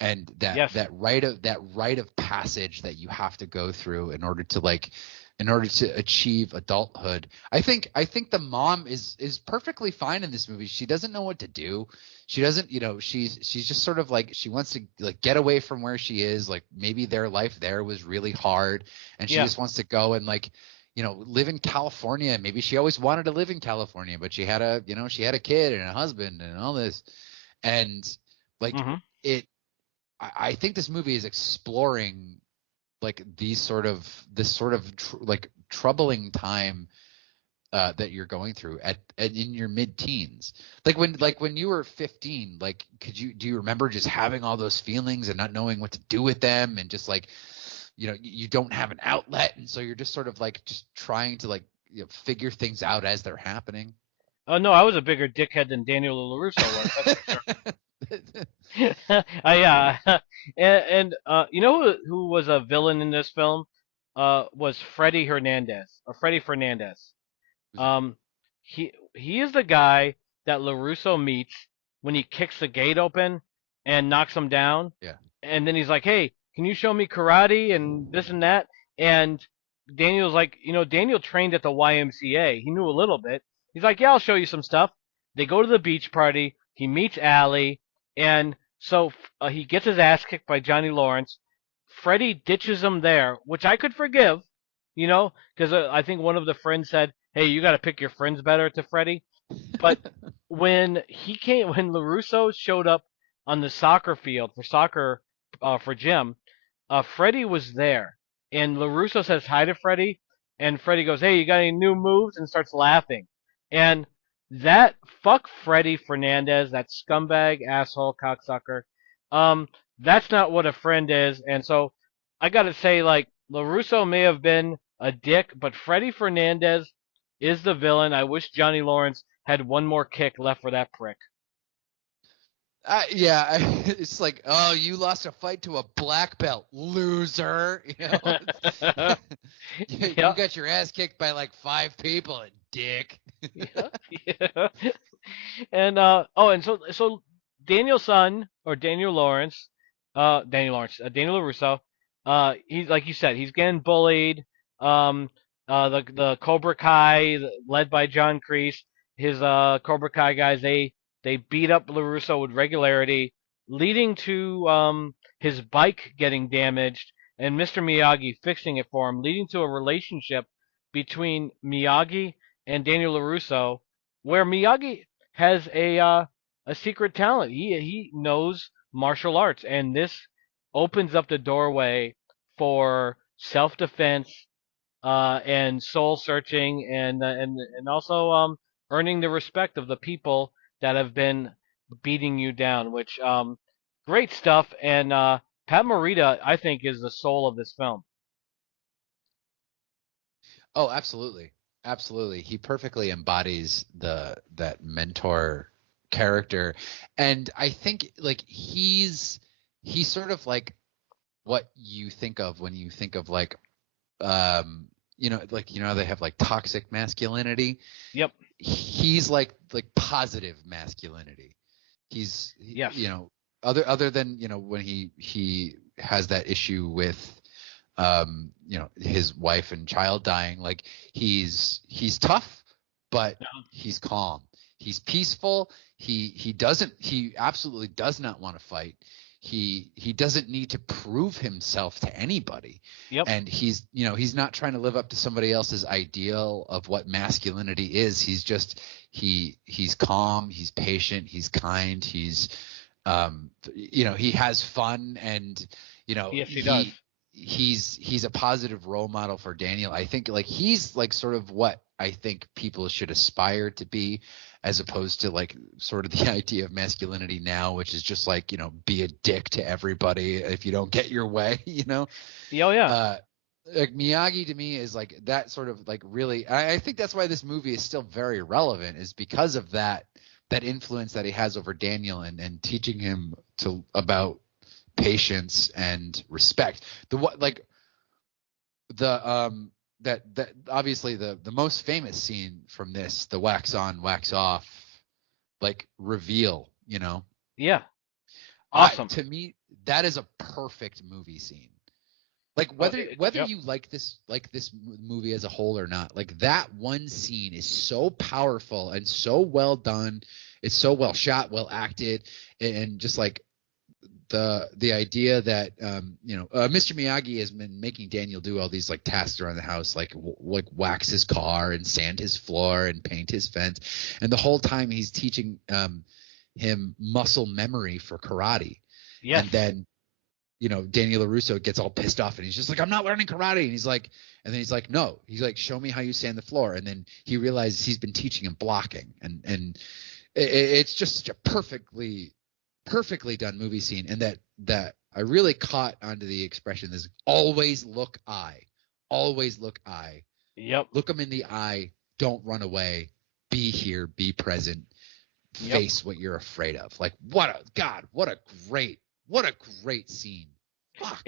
And that rite of passage that you have to go through in order to achieve adulthood. I think the mom is perfectly fine in this movie. She doesn't know what to do. She doesn't, you know, she's just sort of like she wants to like get away from where she is. Like maybe their life there was really hard and she just wants to go and like, you know, live in California. Maybe she always wanted to live in California, but she had a kid and a husband and all this. And like I think this movie is exploring like this sort of like troubling time that you're going through in your mid-teens. Like when you were 15, like do you remember just having all those feelings and not knowing what to do with them and just like, you know, you don't have an outlet and so you're just sort of like just trying to like, you know, figure things out as they're happening? Oh no, I was a bigger dickhead than Daniel LaRusso was. That's for sure. Yeah, and you know who was a villain in this film? Was Freddie Hernandez or Freddie Fernandez. Um, he is the guy that LaRusso meets when he kicks the gate open and knocks him down. Yeah. And then he's like, "Hey, can you show me karate and this and that?" And Daniel's like, you know, Daniel trained at the YMCA. He knew a little bit. He's like, "Yeah, I'll show you some stuff." They go to the beach party. He meets Allie, and so he gets his ass kicked by Johnny Lawrence. Freddie ditches him there, which I could forgive, you know, because I think one of the friends said, "Hey, you got to pick your friends better," to Freddie. But when LaRusso showed up on the soccer field for gym, Freddie was there, and LaRusso says hi to Freddie, and Freddie goes, "Hey, you got any new moves?" and starts laughing, and that fuck Freddie Fernandez, that scumbag asshole cocksucker. Um, that's not what a friend is, and so I gotta say, like LaRusso may have been a dick, but Freddie Fernandez is the villain. I wish Johnny Lawrence had one more kick left for that prick. Yeah, it's like, oh, you lost a fight to a black belt, loser. You know, you got your ass kicked by like 5 people, dick. Yeah. And and so Daniel's son or Daniel LaRusso, he's like you said, he's getting bullied. The Cobra Kai led by John Kreese, his Cobra Kai guys, they beat up LaRusso with regularity, leading to his bike getting damaged and Mr. Miyagi fixing it for him, leading to a relationship between Miyagi and Daniel LaRusso, where Miyagi has a secret talent. He knows martial arts, and this opens up the doorway for self-defense and soul searching, and also earning the respect of the people that have been beating you down. Which great stuff, and Pat Morita, I think, is the soul of this film. Oh, absolutely. Absolutely. He perfectly embodies that mentor character. And I think like he's he's sort of like what you think of when you think of like how they have like toxic masculinity. Yep. He's like positive masculinity. Yes. Other than when he has that issue with his wife and child dying, like he's tough, but he's calm. He's peaceful. He absolutely does not want to fight. He doesn't need to prove himself to anybody. Yep. And he's not trying to live up to somebody else's ideal of what masculinity is. He's just he's calm, he's patient, he's kind, he's he has fun, and yes, he does. He's a positive role model for Daniel. I think like he's like sort of what I think people should aspire to be, as opposed to like sort of the idea of masculinity now, which is just like, be a dick to everybody if you don't get your way, Oh yeah. Like Miyagi to me is like that sort of like really, I think that's why this movie is still very relevant, is because of that influence that he has over Daniel and teaching him about patience and respect. That obviously the most famous scene from this, the wax on, wax off, like reveal, Yeah. Awesome. To me, that is a perfect movie scene. Like whether yep. you like this movie as a whole or not, like that one scene is so powerful and so well done. It's so well shot, well acted, and just like the idea that Mr. Miyagi has been making Daniel do all these like tasks around the house, like wax his car and sand his floor and paint his fence, and the whole time he's teaching him muscle memory for karate. Yes. And then Daniel LaRusso gets all pissed off and he's just like, I'm not learning karate. And he's like, no, he's like, show me how you sand the floor. And then he realizes he's been teaching him blocking, and it's just such a perfectly done movie scene. And that I really caught onto the expression, this always look eye. Yep. Look them in the eye. Don't run away. Be here. Be present. Face what you're afraid of. Like what a great scene. Fuck.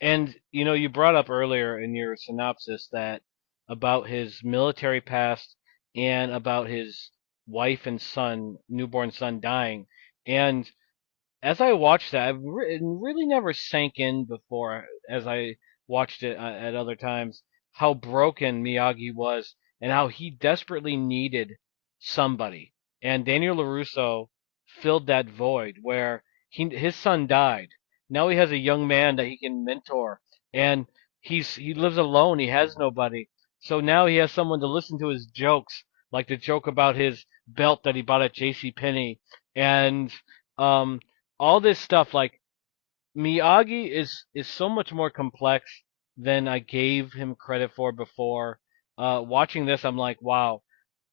And you brought up earlier in your synopsis that about his military past and about his wife and newborn son dying. And as I watched that, it really never sank in before, as I watched it at other times, how broken Miyagi was and how he desperately needed somebody. And Daniel LaRusso filled that void where his son died. Now he has a young man that he can mentor, and he lives alone. He has nobody. So now he has someone to listen to his jokes, like the joke about his belt that he bought at J.C. Penney, and um, all this stuff. Like Miyagi is so much more complex than I gave him credit for before. Watching this, I'm like, wow,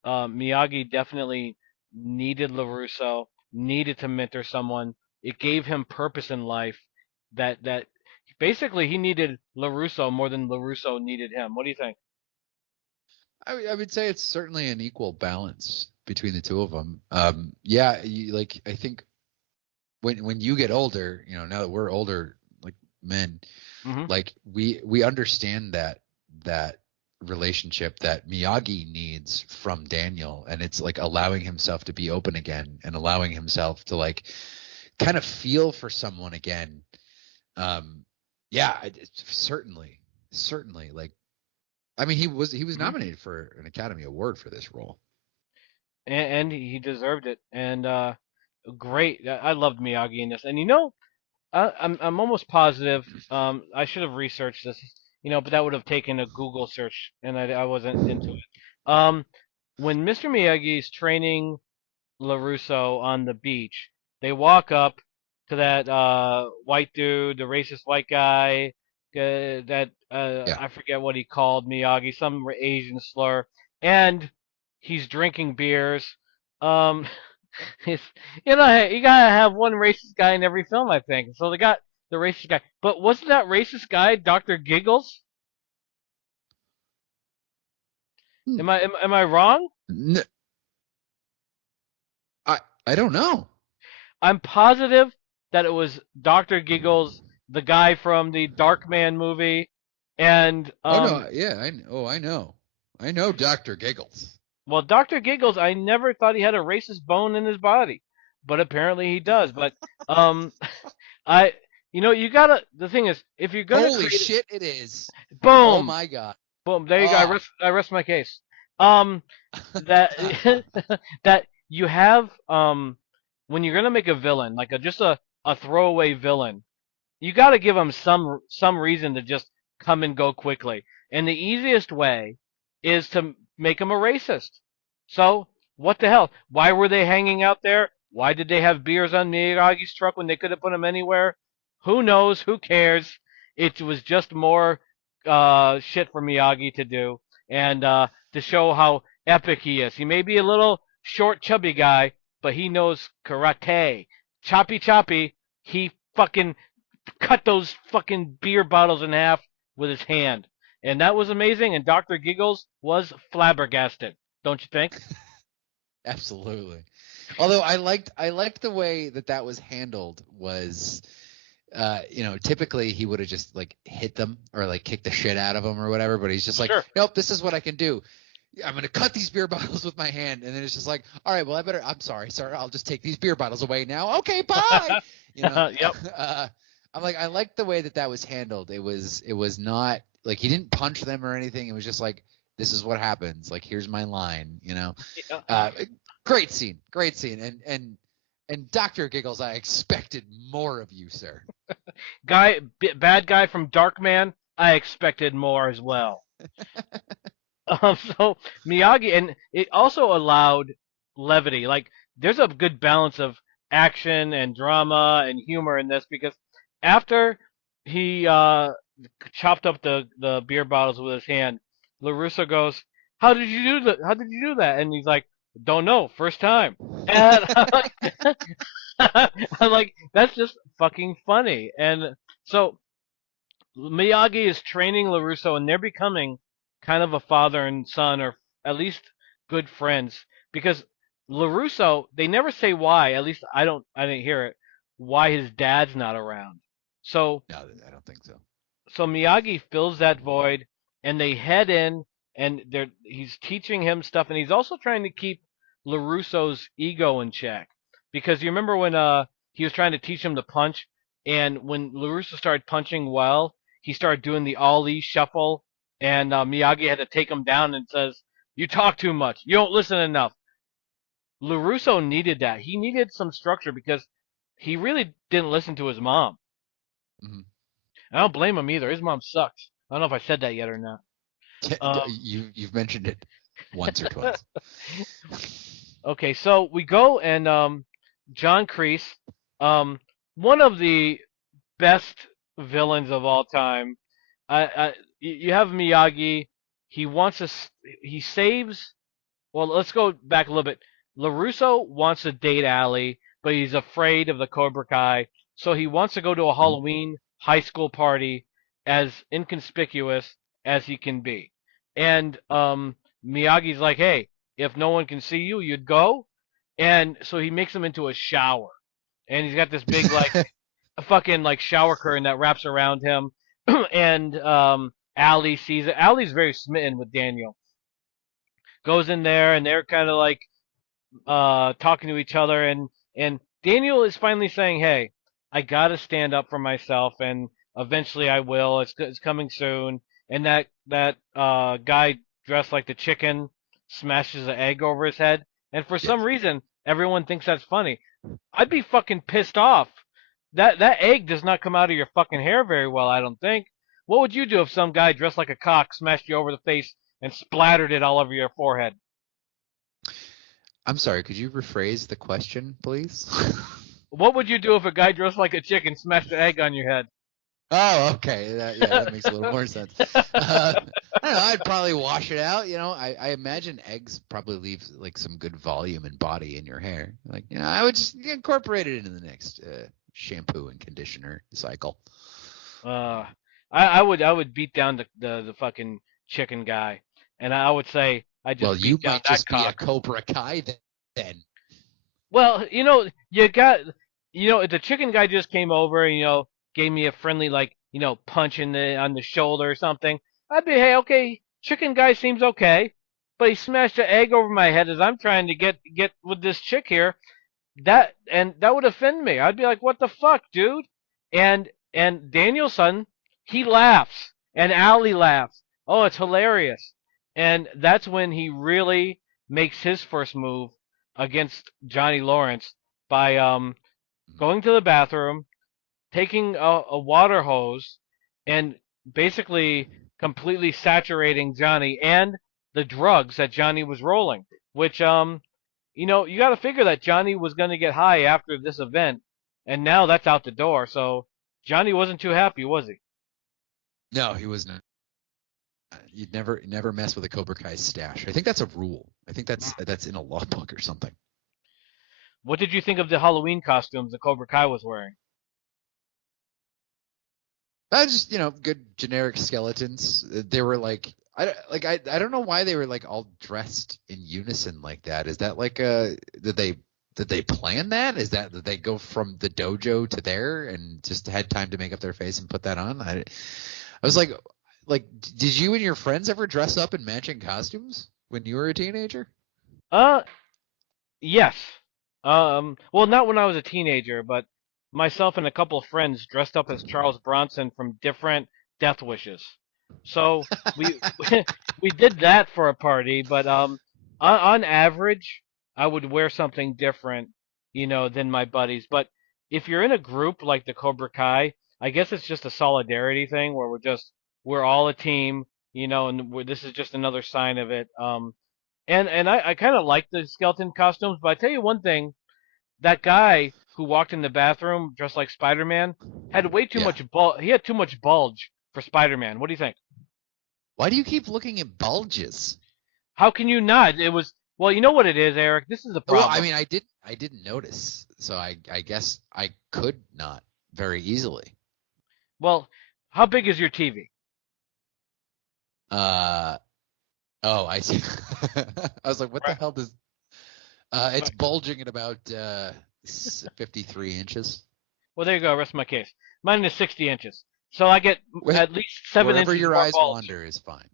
Miyagi definitely needed LaRusso, needed to mentor someone. It gave him purpose in life. That basically he needed LaRusso more than LaRusso needed him. What do you think? I would say it's certainly an equal balance between the two of them. I think when you get older, now that we're older, like men, Mm-hmm. like we understand that relationship that Miyagi needs from Daniel, and it's like allowing himself to be open again and allowing himself to like kind of feel for someone again. Certainly like, I mean, he was nominated for an Academy Award for this role, And he deserved it. And great. I loved Miyagi in this. And I'm almost positive. I should have researched this, but that would have taken a Google search, and I wasn't into it. When Mr. Miyagi is training LaRusso on the beach, they walk up to that white dude, the racist white guy, I forget what he called Miyagi, some Asian slur, and he's drinking beers. Um, it's, hey, you gotta have one racist guy in every film, I think. So they got the racist guy, but wasn't that racist guy Dr. Giggles? Am I wrong? I don't know. I'm positive that it was Dr. Giggles, the guy from the Darkman movie, and Oh no, yeah, I know Dr. Giggles. well, Dr. Giggles, I never thought he had a racist bone in his body, but apparently he does. But um, I, you gotta. The thing is, if you're gonna Holy create, shit, it is. Oh boom, my god. boom, there you go. Oh. I rest my case. Um, that that you have when you're gonna make a villain, like just a throwaway villain, you got to give them some reason to just come and go quickly. And the easiest way is to make them a racist. So what the hell? Why were they hanging out there? Why did they have beers on Miyagi's truck when they could have put them anywhere? Who knows? Who cares? It was just more shit for Miyagi to do and to show how epic he is. He may be a little short, chubby guy, but he knows karate. Choppy choppy. He fucking cut those fucking beer bottles in half with his hand. And that was amazing, and Dr. Giggles was flabbergasted, don't you think? Absolutely. Although I liked the way that was handled was typically he would have just like hit them or like kicked the shit out of them or whatever, but he's just like, Sure. nope, this is what I can do. I'm going to cut these beer bottles with my hand. And then it's just like, all right, well, I'm sorry, sir. I'll just take these beer bottles away now. Okay, bye. Yep. I'm like, I liked the way that was handled. It was not like he didn't punch them or anything. It was just like, this is what happens. Like, here's my line, Great scene. And Dr. Giggles, I expected more of you, sir. Bad guy from Darkman, I expected more as well. So Miyagi, and it also allowed levity. Like, there's a good balance of action and drama and humor in this because after he chopped up the beer bottles with his hand, LaRusso goes, "How did you do that? How did you do that?" And he's like, "Don't know, first time." And I'm like, that's just fucking funny. And so Miyagi is training LaRusso, and they're becoming kind of a father and son, or at least good friends. Because LaRusso, they never say why. At least I didn't hear it. Why his dad's not around. So No, I don't think so. so Miyagi fills that void, and they head in, and he's teaching him stuff, and he's also trying to keep LaRusso's ego in check. Because you remember when he was trying to teach him to punch, and when LaRusso started punching well, he started doing the Ali shuffle, and Miyagi had to take him down and says, "You talk too much. You don't listen enough." LaRusso needed that. He needed some structure because he really didn't listen to his mom. Mm-hmm. I don't blame him either. His mom sucks. I don't know if I said that yet or not. You've mentioned it once or twice. Okay, so we go and John Kreese, one of the best villains of all time. You have Miyagi. He saves. Well, let's go back a little bit. LaRusso wants to date Allie, but he's afraid of the Cobra Kai, so he wants to go to a Halloween high school party as inconspicuous as he can be. And Miyagi's like, "Hey, if no one can see you, you'd go." And so he makes him into a shower, and he's got this big like a fucking like shower curtain that wraps around him. And Allie sees it. Allie's very smitten with Daniel. Goes in there, and they're kind of like talking to each other, and Daniel is finally saying, "Hey, I gotta stand up for myself, and eventually I will. It's coming soon." And that guy dressed like the chicken smashes an egg over his head, and for some reason everyone thinks that's funny. I'd be fucking pissed off. That egg does not come out of your fucking hair very well, I don't think. What would you do if some guy dressed like a cock smashed you over the face and splattered it all over your forehead? I'm sorry, could you rephrase the question, please? What would you do if a guy dressed like a chicken smashed an egg on your head? Oh, okay. That makes a little more sense. I don't know. I'd probably wash it out. I imagine eggs probably leave like some good volume and body in your hair. Like, I would just incorporate it into the next shampoo and conditioner cycle. I would beat down the fucking chicken guy, and I would say I just well, you beat down might that just be a cock. Cobra Kai then. Well, you got if the chicken guy just came over and gave me a friendly like punch on the shoulder or something, I'd be, hey, okay, chicken guy seems okay, but he smashed an egg over my head as I'm trying to get with this chick here. That would offend me. I'd be like, what the fuck, dude? And Danielson, he laughs, and Allie laughs. Oh, it's hilarious. And that's when he really makes his first move against Johnny Lawrence by going to the bathroom, taking a water hose, and basically completely saturating Johnny and the drugs that Johnny was rolling. Which you got to figure that Johnny was going to get high after this event, and now that's out the door. So Johnny wasn't too happy, was he? No, he was not. You'd never mess with a Cobra Kai stash. I think that's a rule. I think that's in a law book or something. What did you think of the Halloween costumes that Cobra Kai was wearing? Just good generic skeletons. They were like I don't know why they were like all dressed in unison like that. Is that like did they plan that? Is that did they go from the dojo to there and just had time to make up their face and put that on? I was like did you and your friends ever dress up in matching costumes when you were a teenager? Yes. Well, not when I was a teenager, but myself and a couple of friends dressed up as Charles Bronson from different Death Wishes. So we we did that for a party, but on average, I would wear something different, than my buddies. But if you're in a group like the Cobra Kai, I guess it's just a solidarity thing where we're all a team, and this is just another sign of it. And I kind of like the skeleton costumes, but I tell you one thing, that guy who walked in the bathroom dressed like Spider-Man had way too Yeah. much he had too much bulge for Spider-Man. What do you think? Why do you keep looking at bulges? How can you not? It was, well, you know what it is, Eric. This is the Well, problem. I mean, I didn't notice, so I guess I could not very easily. Well, how big is your TV? Oh, I see. I was like, what the Right. hell does? It's bulging at about 53 inches. Well, there you go. Rest my case. Mine is 60 inches. So I get at least 7 Wherever inches your more eyes bulge. wander is fine.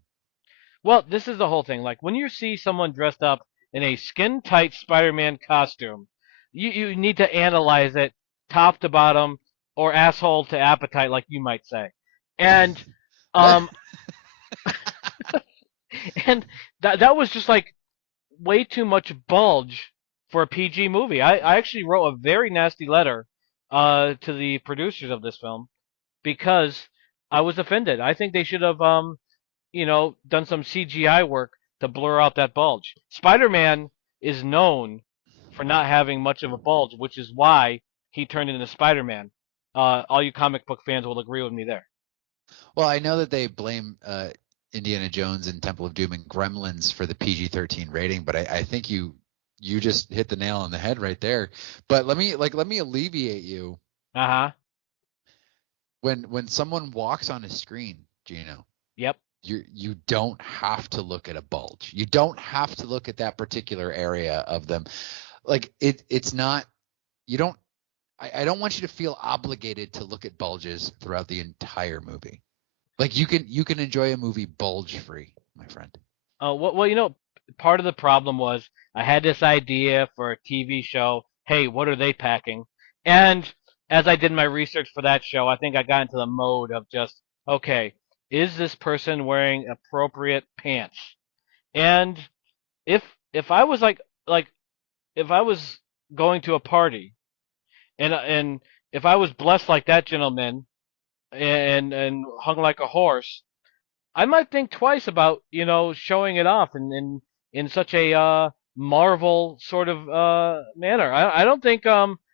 Well, this is the whole thing. Like when you see someone dressed up in a skin-tight Spider-Man costume, you need to analyze it top to bottom or asshole to appetite, like you might say. And um and that was just like way too much bulge for a PG movie. I actually wrote a very nasty letter to the producers of this film because I was offended. I think they should have done some CGI work to blur out that bulge. Spider-Man is known for not having much of a bulge, which is why he turned into Spider-Man. All you comic book fans will agree with me there. Well, I know that they blame Indiana Jones and Temple of Doom and Gremlins for the PG-13 rating, but I think you just hit the nail on the head right there. But let me alleviate you. Uh-huh. When someone walks on a screen, Geno, Yep. you don't have to look at a bulge. You don't have to look at that particular area of them. Like it's not. You don't. I don't want you to feel obligated to look at bulges throughout the entire movie. Like you can enjoy a movie bulge free, my friend. Well, part of the problem was I had this idea for a TV show. Hey, what are they packing? And as I did my research for that show, I think I got into the mode of just, okay, is this person wearing appropriate pants? And if if I was like if I was going to a party and if I was blessed like that gentleman and hung like a horse, I might think twice about showing it off in such a Marvel sort of manner. I don't think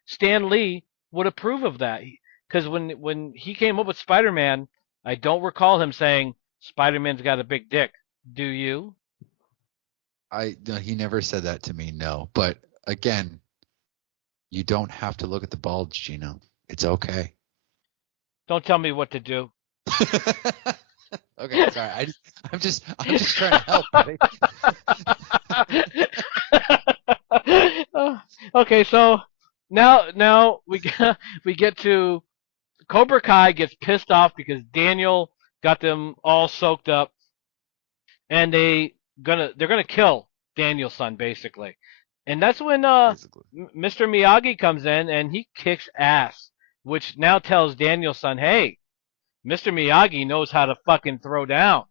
Stan Lee would approve of that because when he came up with Spider-Man, I don't recall him saying Spider-Man's got a big dick. Do you? No, he never said that to me. No, but again, you don't have to look at the bulge, Geno. It's okay. Don't tell me what to do. Okay, sorry. I'm just trying to help. Buddy. Okay, so now we get to Cobra Kai gets pissed off because Daniel got them all soaked up, and they're gonna kill Daniel's son basically, and that's when Basically. Mr. Miyagi comes in and he kicks ass, which now tells Daniel's son, hey, Mr. Miyagi knows how to fucking throw down.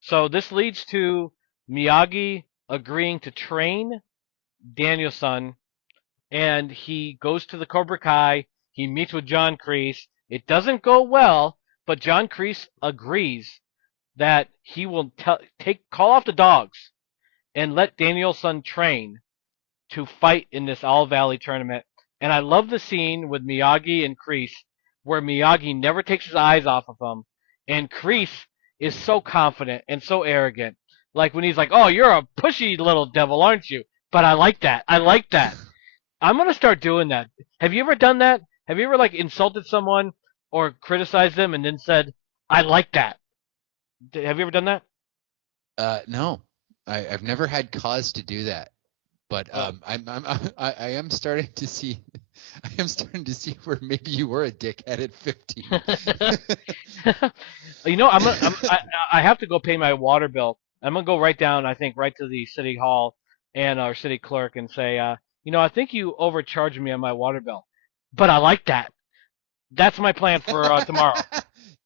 So this leads to Miyagi agreeing to train Daniel's son, and he goes to the Cobra Kai. He meets with John Kreese. It doesn't go well, but John Kreese agrees that he will call off the dogs and let Danielson train to fight in this All Valley tournament. And I love the scene with Miyagi and Kreese where Miyagi never takes his eyes off of him, and Kreese is so confident and so arrogant. Like when he's like, "Oh, you're a pushy little devil, aren't you?" But I like that. I like that. I'm gonna start doing that. Have you ever done that? Have you ever like insulted someone or criticized them and then said, "I like that"? Have you ever done that? No, I've never had cause to do that, but I am starting to see, I am starting to see where maybe you were a dickhead at 15. You know, I have to go pay my water bill. I'm gonna go right down. I think right to the city hall and our city clerk and say, you know, I think you overcharged me on my water bill, but I like that. That's my plan for tomorrow.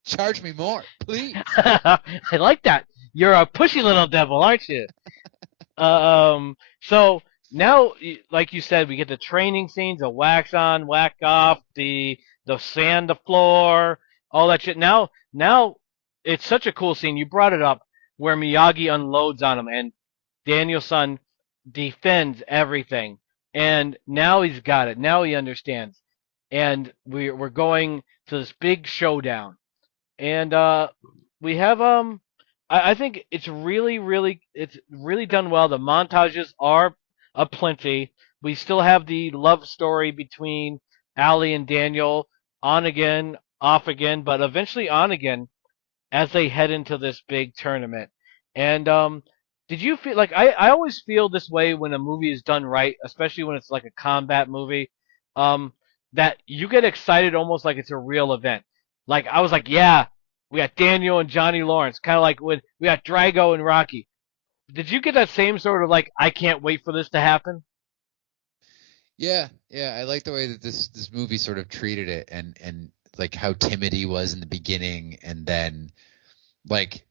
Charge me more, please. I like that. You're a pushy little devil, aren't you? So now, like you said, we get the training scenes, the wax on, whack off, the sand, the floor, all that shit. Now it's such a cool scene. You brought it up where Miyagi unloads on him and Daniel-san defends everything, and now he's got it. Now he understands, and we're going to this big showdown, and we have I think it's really done well. The montages are aplenty. We still have the love story between Ali and Daniel, on again, off again, but eventually on again as they head into this big tournament. And did you feel like I always feel this way when a movie is done right, especially when it's like a combat movie, that you get excited almost like it's a real event. Like I was like, yeah, we got Daniel and Johnny Lawrence, kind of like when we got Drago and Rocky. Did you get that same sort of like I can't wait for this to happen? Yeah, I like the way that this movie sort of treated it, and like how timid he was in the beginning, and then like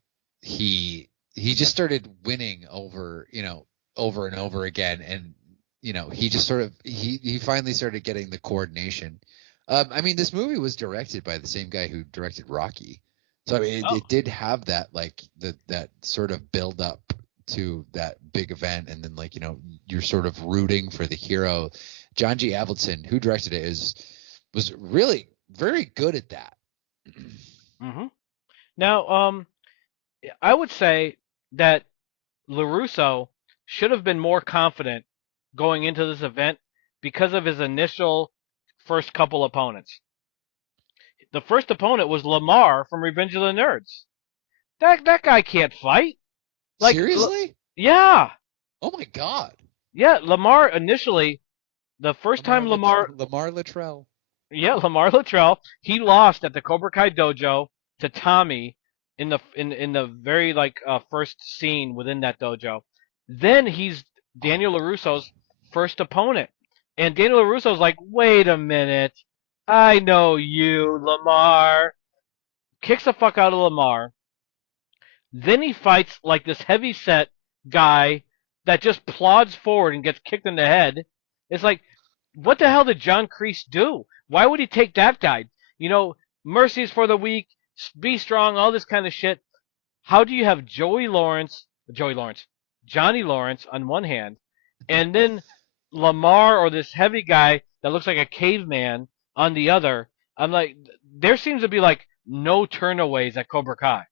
he just started winning over, over and over again, and he just sort of he finally started getting the coordination. I mean, this movie was directed by the same guy who directed Rocky, so I mean, it did have that like that sort of build up to that big event, and then like you're sort of rooting for the hero. John G. Avildsen, who directed it, was really very good at that. Hmm. Now, I would say that LaRusso should have been more confident going into this event because of his initial first couple opponents. The first opponent was Lamar from Revenge of the Nerds. That guy can't fight. Like, Seriously? Yeah, Oh my God. yeah. Lamar initially, the first time Lamar Luttrell. yeah, Lamar Luttrell, he lost at the Cobra Kai dojo to Tommy in the very like first scene within that dojo. Then he's Daniel LaRusso's first opponent, and Daniel LaRusso's like, wait a minute, I know you, Lamar. Kicks the fuck out of Lamar. Then he fights like this heavy set guy that just plods forward and gets kicked in the head. It's like, what the hell did John Kreese do? Why would he take that guy? Mercies for the weak, be strong, all this kind of shit. How do you have Johnny Lawrence on one hand, and then Lamar or this heavy guy that looks like a caveman on the other? I'm like, there seems to be like no turnaways at Cobra Kai.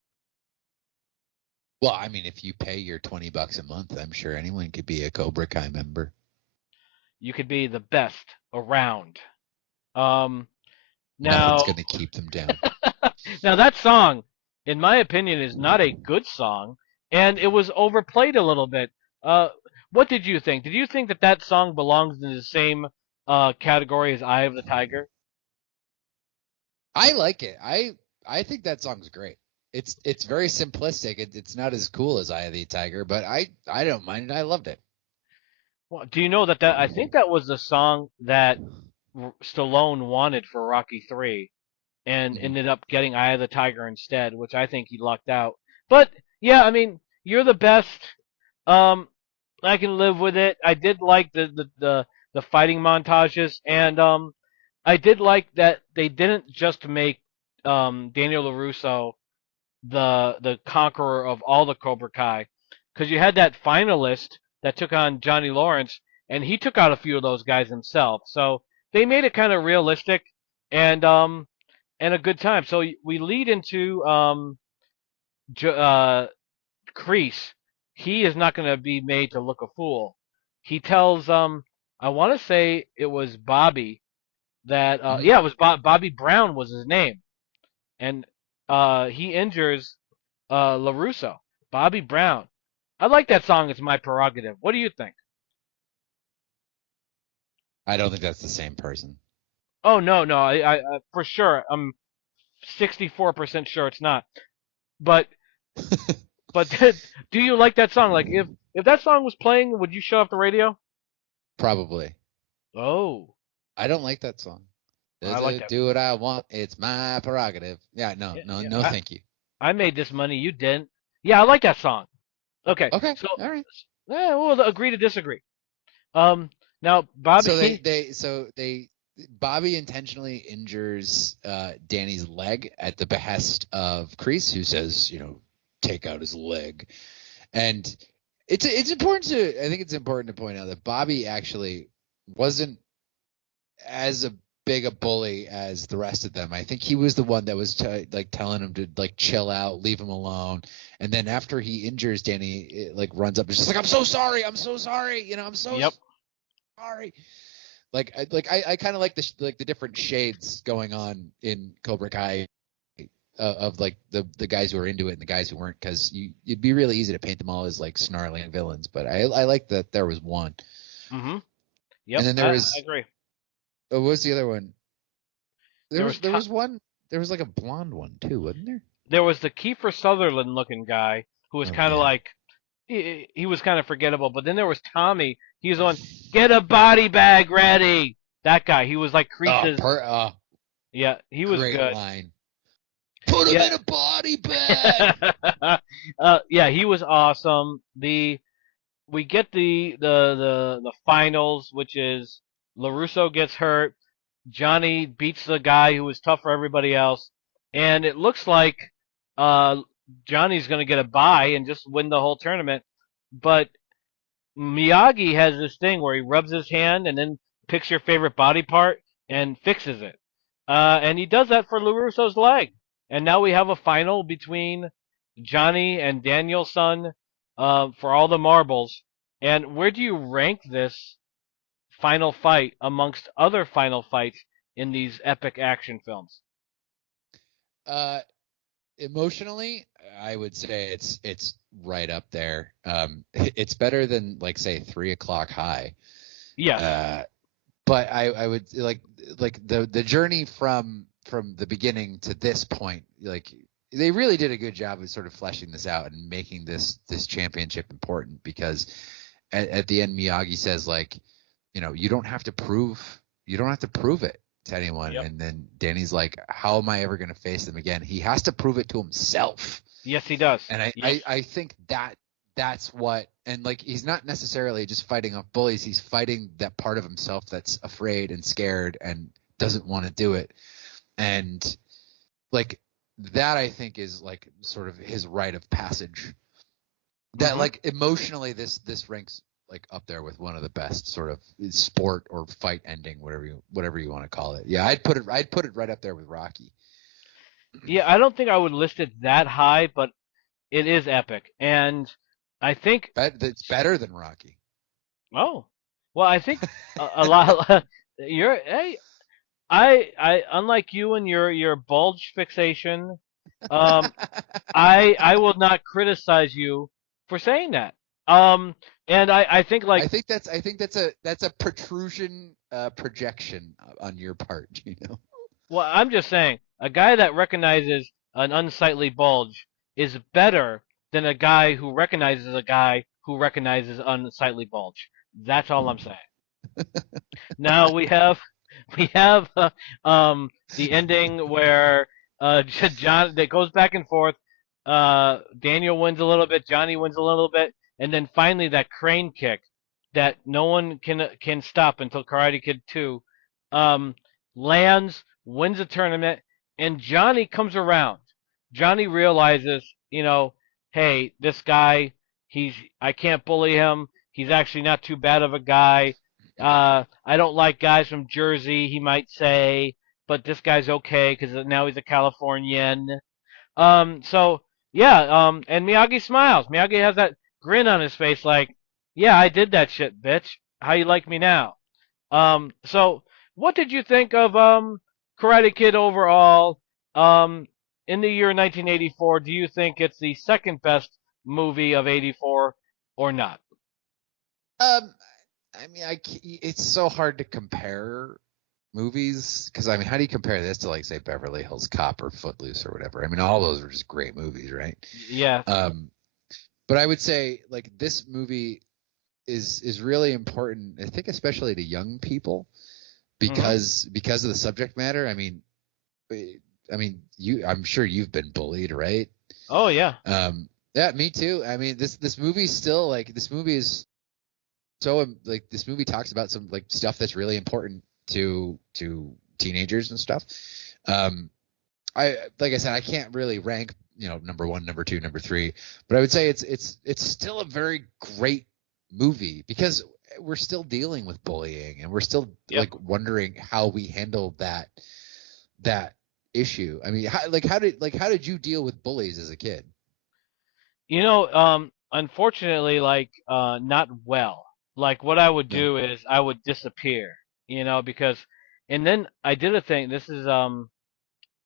Well, I mean, if you pay your $20 a month, I'm sure anyone could be a Cobra Kai member. You could be the best around. Now, Nothing's going to keep them down. now that song, in my opinion, is not a good song, and it was overplayed a little bit. What did you think? Did you think that song belongs in the same category is Eye of the Tiger. I like it. I think that song's great. It's very simplistic. It's not as cool as Eye of the Tiger, but I don't mind it. I loved it. Well, do you know that I think that was the song that Stallone wanted for Rocky 3 and Mhm. ended up getting Eye of the Tiger instead, which I think he lucked out. But yeah, I mean, you're the best. Um, I can live with it. I did like the fighting montages, and I did like that they didn't just make Daniel LaRusso the conqueror of all the Cobra Kai, because you had that finalist that took on Johnny Lawrence, and he took out a few of those guys himself. So they made it kind of realistic and and a good time. So we lead into Kreese. He is not going to be made to look a fool. He tells I want to say it was Bobby that Mhm. yeah, it was Bobby Brown was his name, and he injures LaRusso. Bobby Brown. I like that song. It's my prerogative. What do you think? I don't think that's the same person. Oh no, no, I for sure. I'm 64% sure it's not. But but do you like that song? Like if that song was playing, would you shut off the radio? Probably. Oh, I don't like that song. I like that. Do what I want. It's my prerogative. Yeah, no, Yeah, no, yeah. no, thank you. I made this money. You didn't. Yeah, I like that song. Okay, Okay, so all right. we'll agree to disagree. Um, now So Bobby. Bobby intentionally injures Danny's leg at the behest of Kreese, who says, take out his leg. And it's important to I think it's important to point out that Bobby actually wasn't as a big a bully as the rest of them. I think he was the one that was telling him to like chill out, leave him alone. And then after he injures Danny, it, like runs up and just like, I'm so sorry, I'm so sorry, I'm so Yep. sorry. I kind of like the different shades going on in Cobra Kai of like the guys who are into it and the guys who weren't, because it'd be really easy to paint them all as like snarling villains. But I like that there was one, Mm-hmm. and Yep. then there I was agree. what was the other one? There was There was one. There was like a blonde one too, wasn't there? there was the Kiefer Sutherland looking guy who was Oh kind of yeah. like he was kind of forgettable. But then there was Tommy. He was on get a body bag ready. That guy. He was like Crease's. Yeah, he was Great good. line. Put him Yeah. in a body bag. Yeah, he was awesome. We get the finals, which is LaRusso gets hurt. Johnny beats the guy who was tough for everybody else, and it looks like uh, Johnny's going to get a bye and just win the whole tournament. But Miyagi has this thing where he rubs his hand and then picks your favorite body part and fixes it. And he does that for LaRusso's leg. And now we have a final between Johnny and Danielson for all the marbles. And where do you rank this final fight amongst other final fights in these epic action films? uh, Emotionally, I would say it's right up there. It's better than like say 3 o'clock high. Yes. But I would like the journey from the beginning to this point, like they really did a good job of sort of fleshing this out and making this championship important, because at the end Miyagi says, like, you don't have to prove it to anyone. Yep. And then Danny's like, how am I ever going to face them again? He has to prove it to himself. Yes, he does. And Yes. I think that's what, and like he's not necessarily just fighting off bullies, he's fighting that part of himself that's afraid and scared and doesn't want to do it. And like that, I think, is like sort of his rite of passage. That like emotionally this ranks like up there with one of the best sort of sport or fight ending, whatever you want to call it. Yeah, I'd put it right up there with Rocky. Yeah, I don't think I would list it that high, but it is epic. And I think It's better than Rocky. oh, well, I think a lot. You're hey, I unlike you and your bulge fixation, um, I will not criticize you for saying that. And I think like I think that's a protrusion projection on your part, you know. well, I'm just saying a guy that recognizes an unsightly bulge is better than a guy who recognizes a guy who recognizes unsightly bulge. That's all I'm saying. Now we have the ending where John that goes back and forth. Daniel wins a little bit, Johnny wins a little bit, and then finally that crane kick that no one can stop until Karate Kid 2 um, lands, wins a tournament, and Johnny comes around. Johnny realizes, hey, this guy, I can't bully him. He's actually not too bad of a guy. I don't like guys from Jersey, he might say, but this guy's okay because now he's a Californian. So yeah, and Miyagi smiles. Miyagi has that grin on his face, like, yeah, I did that shit, bitch. How you like me now? So what did you think of Karate Kid overall? Um, in the year 1984, do you think it's the second best movie of '84 or not? Um, I mean, it's so hard to compare movies because I mean, how do you compare this to like say Beverly Hills Cop or Footloose or whatever? I mean, all those were just great movies, right? Yeah. But I would say like this movie is really important. I think especially to young people because of the subject matter. I'm sure you've been bullied, right? Oh yeah. Yeah, me too. I mean, this movie still like this movie is so like this movie talks about some like stuff that's really important to teenagers and stuff. I like I said, I can't really rank number one, number two, number three, but I would say it's still a very great movie because we're still dealing with bullying and we're still like wondering how we handled that issue. I mean, how did you deal with bullies as a kid? Unfortunately, like, not well. Like, what I would No. do is I would disappear, because, and then I did a thing. This is,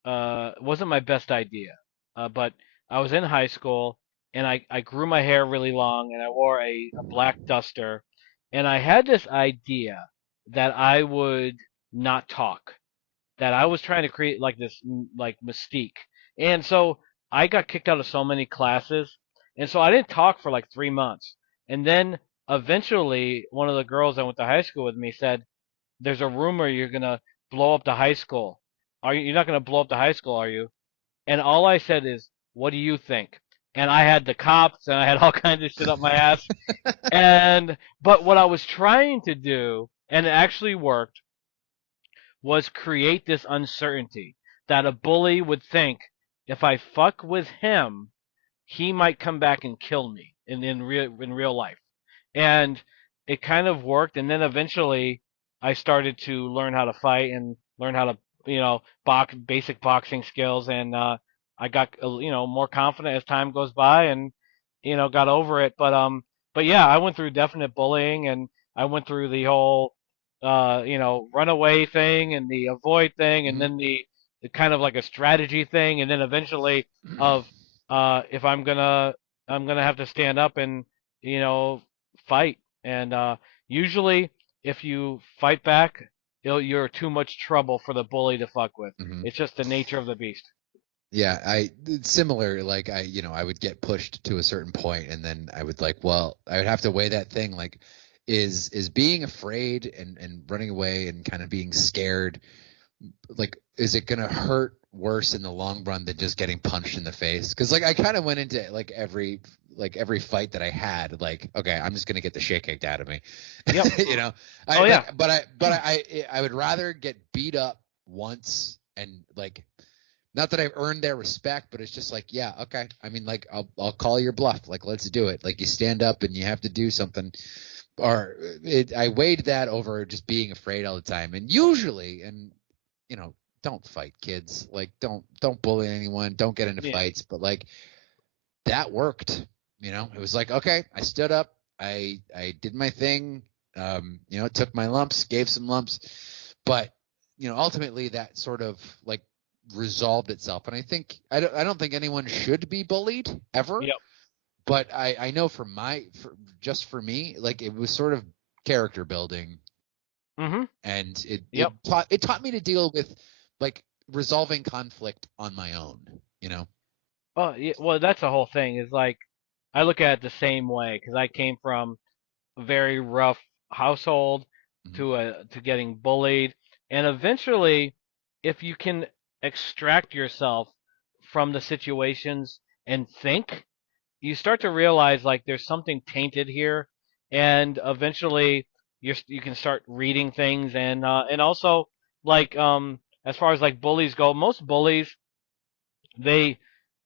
wasn't my best idea, but I was in high school and I grew my hair really long and I wore a black duster, and I had this idea that I would not talk, that I was trying to create like this like mystique. And so I got kicked out of so many classes. And so I didn't talk for like 3 months. And then eventually one of the girls that went to high school with me said, there's a rumor you're gonna blow up the high school. You're not gonna blow up the high school, are you? And all I said is, what do you think? And I had the cops and I had all kinds of shit up my ass. But what I was trying to do, and it actually worked, was create this uncertainty that a bully would think if I fuck with him, he might come back and kill me in real life. And it kind of worked. And then eventually, I started to learn how to fight and learn how to box basic boxing skills, and I got more confident as time goes by, and got over it. But yeah, I went through definite bullying, and I went through the whole runaway thing and the avoid thing, and Mhm. then the kind of like a strategy thing, and then eventually of if I'm gonna have to stand up and fight, and usually if you fight back, you're too much trouble for the bully to fuck with. Mhm. It's just the nature of the beast. Yeah, it's similar. Like I would get pushed to a certain point, and then I would I would have to weigh that thing. Like, is being afraid and running away and kind of being scared, like, is it gonna hurt worse in the long run than just getting punched in the face? Because like I kind of went into every fight that I had, like, okay, I'm just gonna get the shit kicked out of me. Yep. I, Oh yeah. I would rather get beat up once and like. Not that I've earned their respect, but it's just like, yeah, okay. I mean, like, I'll call your bluff. Like, let's do it. Like, you stand up and you have to do something. I weighed that over just being afraid all the time. And usually, don't fight, kids. Like, don't bully anyone. Don't get into fights. But like, that worked. It was like, okay, I stood up. I did my thing. Took my lumps, gave some lumps, but ultimately that sort of like resolved itself. And I don't think anyone should be bullied ever. Yep. But I know just for me, like it was sort of character building, Mm-hmm. and Yep. it taught me to deal with like resolving conflict on my own, you know. Well, yeah, well, that's the whole thing. Is like I look at it the same way because I came from a very rough household Mhm. to getting bullied, and eventually, if you can extract yourself from the situations and think, you start to realize like there's something tainted here, and eventually you can start reading things and also like as far as like bullies go, most bullies they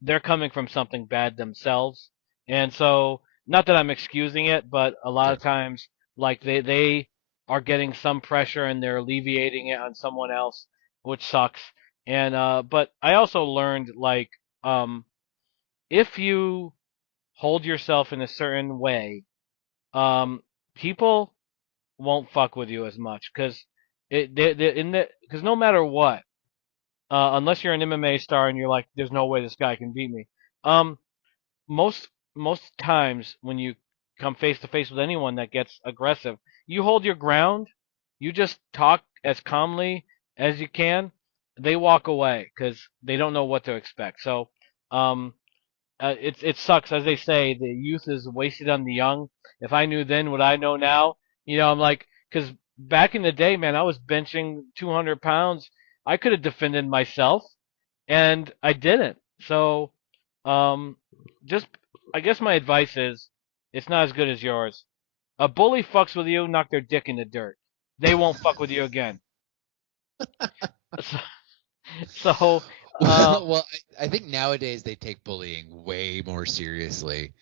they're coming from something bad themselves, and so not that I'm excusing it, but a lot Sure. of times like they are getting some pressure and they're alleviating it on someone else, which sucks. And but I also learned like um if you hold yourself in a certain way, um, people won't fuck with you as much because because no matter what, unless you're an MMA star and you're like, there's no way this guy can beat me. Um, most times when you come face to face with anyone that gets aggressive, you hold your ground, you just talk as calmly as you can. They walk away because they don't know what to expect. So, um, it sucks, as they say, the youth is wasted on the young. If I knew then what I know now, I'm like, because back in the day, man, I was benching 200 pounds. I could have defended myself, and I didn't. So, um, just I guess my advice is, it's not as good as yours. A bully fucks with you, knock their dick in the dirt. They won't fuck with you again. So, so Well, I think nowadays they take bullying way more seriously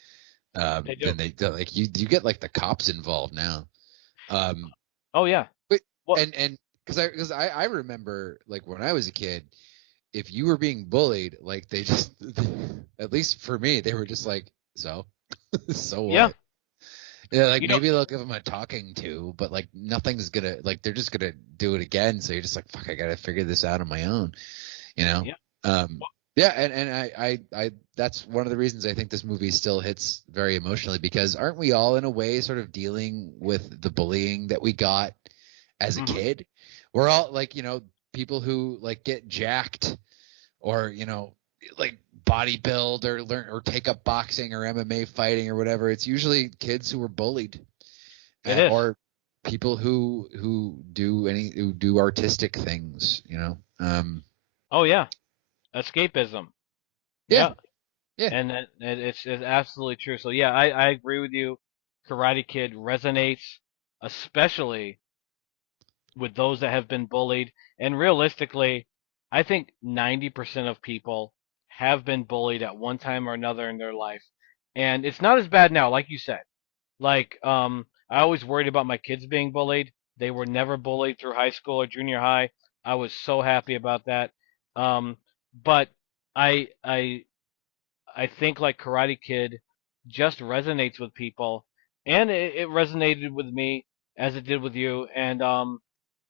they do. than they do. Like you get like the cops involved now. Um, Oh yeah. but Well, and because I remember like when I was a kid, if you were being bullied, like they just at least for me, they were just like, so so yeah. what? Yeah, like You know, maybe they'll give them a talking to, but like nothing's gonna like they're just gonna do it again. So you're just like, fuck, I gotta figure this out on my own, you know? yeah. Um, yeah, and I that's one of the reasons I think this movie still hits very emotionally because aren't we all in a way sort of dealing with the bullying that we got as a Hmm. kid? We're all like, people who like get jacked or, like bodybuild or learn or take up boxing or MMA fighting or whatever. It's usually kids who were bullied It is. or people who do artistic things, Oh yeah. Escapism. Yeah, Yeah. yeah. And it's absolutely true. So yeah, I agree with you. Karate Kid resonates, especially with those that have been bullied. And realistically, I think 90% of people have been bullied at one time or another in their life. And it's not as bad now, like you said. Like, I always worried about my kids being bullied. They were never bullied through high school or junior high. I was so happy about that. Um, but I I I think like Karate Kid just resonates with people, and it resonated with me as it did with you. And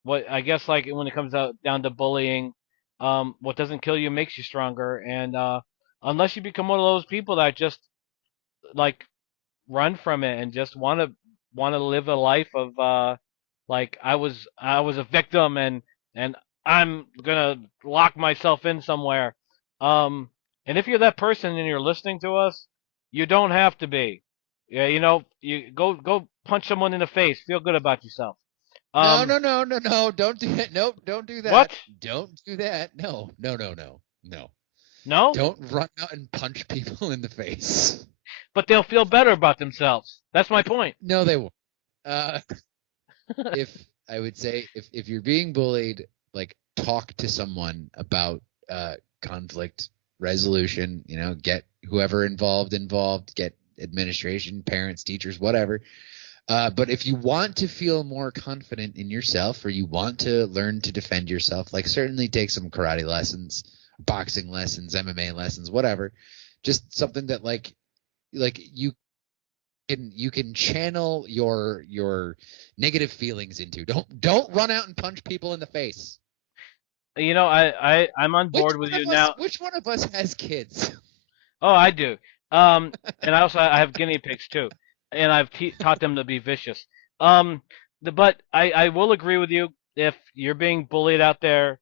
what I guess like when it comes out down to bullying, what doesn't kill you makes you stronger. And unless you become one of those people that just like run from it and just want to live a life of like I was a victim and I'm gonna lock myself in somewhere. Um, and if you're that person and you're listening to us, you don't have to be. Yeah, you go punch someone in the face. Feel good about yourself. No, Um, no, no, no, no. Don't do it. Nope, don't do that. what? Don't do that. No, no, no, no, no. No, Don't run out and punch people in the face. but they'll feel better about themselves. That's my point. No, they won't. Uh, if I would say if you're being bullied, like talk to someone about conflict resolution. Get whoever involved. Get administration, parents, teachers, whatever. But if you want to feel more confident in yourself or you want to learn to defend yourself, like certainly take some karate lessons, boxing lessons, MMA lessons, whatever. Just something that like you can channel your negative feelings into. Don't run out and punch people in the face. I'm on Which board with one you of us now. which one of us has kids? Oh, I do. And I have guinea pigs too, and I've taught them to be vicious. Um, but I will agree with you. If you're being bullied out there,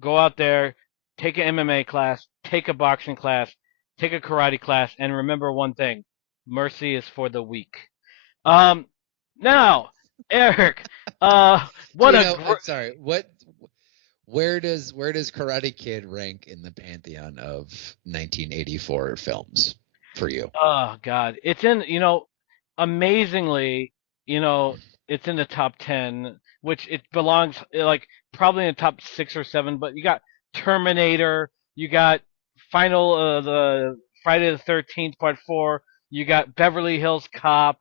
go out there, take an MMA class, take a boxing class, take a karate class, and remember one thing: mercy is for the weak. Um, now, Eric, what a I'm sorry. Where does Karate Kid rank in the pantheon of 1984 films for you? oh God, it's in amazingly, it's in the top 10, which it belongs like probably in the top 6 or 7. But you got Terminator, you got the Friday the 13th Part 4, you got Beverly Hills Cop,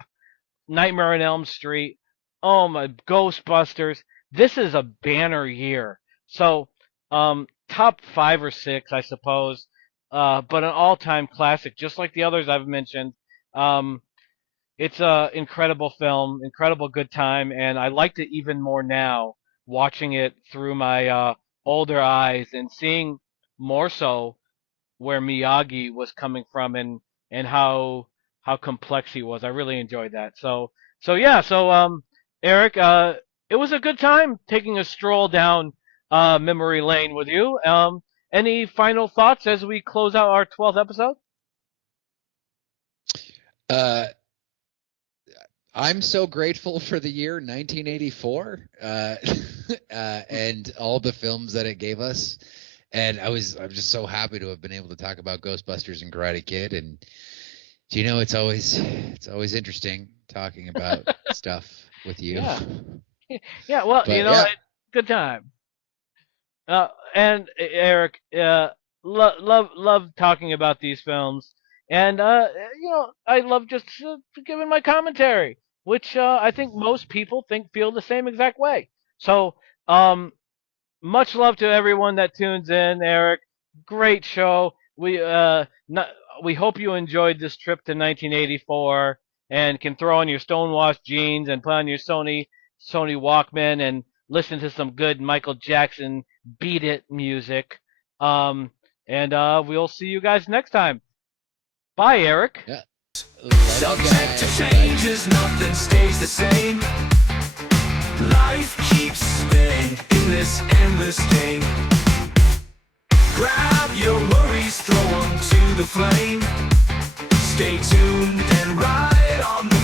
Nightmare on Elm Street. Oh my, Ghostbusters. This is a banner year. So, top 5 or 6, I suppose. But an all-time classic, just like the others I've mentioned. Um, it's a incredible film, incredible good time, and I liked it even more now, watching it through my older eyes and seeing more so where Miyagi was coming from, and how complex he was. I really enjoyed that. So Eric, it was a good time taking a stroll down memory lane with you. Any final thoughts as we close out our 12th episode? Uh, I'm so grateful for the year 1984 and all the films that it gave us. And I'm just so happy to have been able to talk about Ghostbusters and Karate Kid. And it's always interesting talking about stuff with you. Yeah. Yeah, well, good time. And Eric, love talking about these films, and I love just giving my commentary, which I think most people feel the same exact way. So, much love to everyone that tunes in, Eric. Great show. We hope you enjoyed this trip to 1984 and can throw on your stonewashed jeans and put on your Sony Walkman and listen to some good Michael Jackson Beat It music. And we'll see you guys next time. Bye, Eric. Yeah. Subject to changes, nothing stays the same. Life keeps spinning in this endless game. Grab your worries, throw them to the flame. Stay tuned and ride on the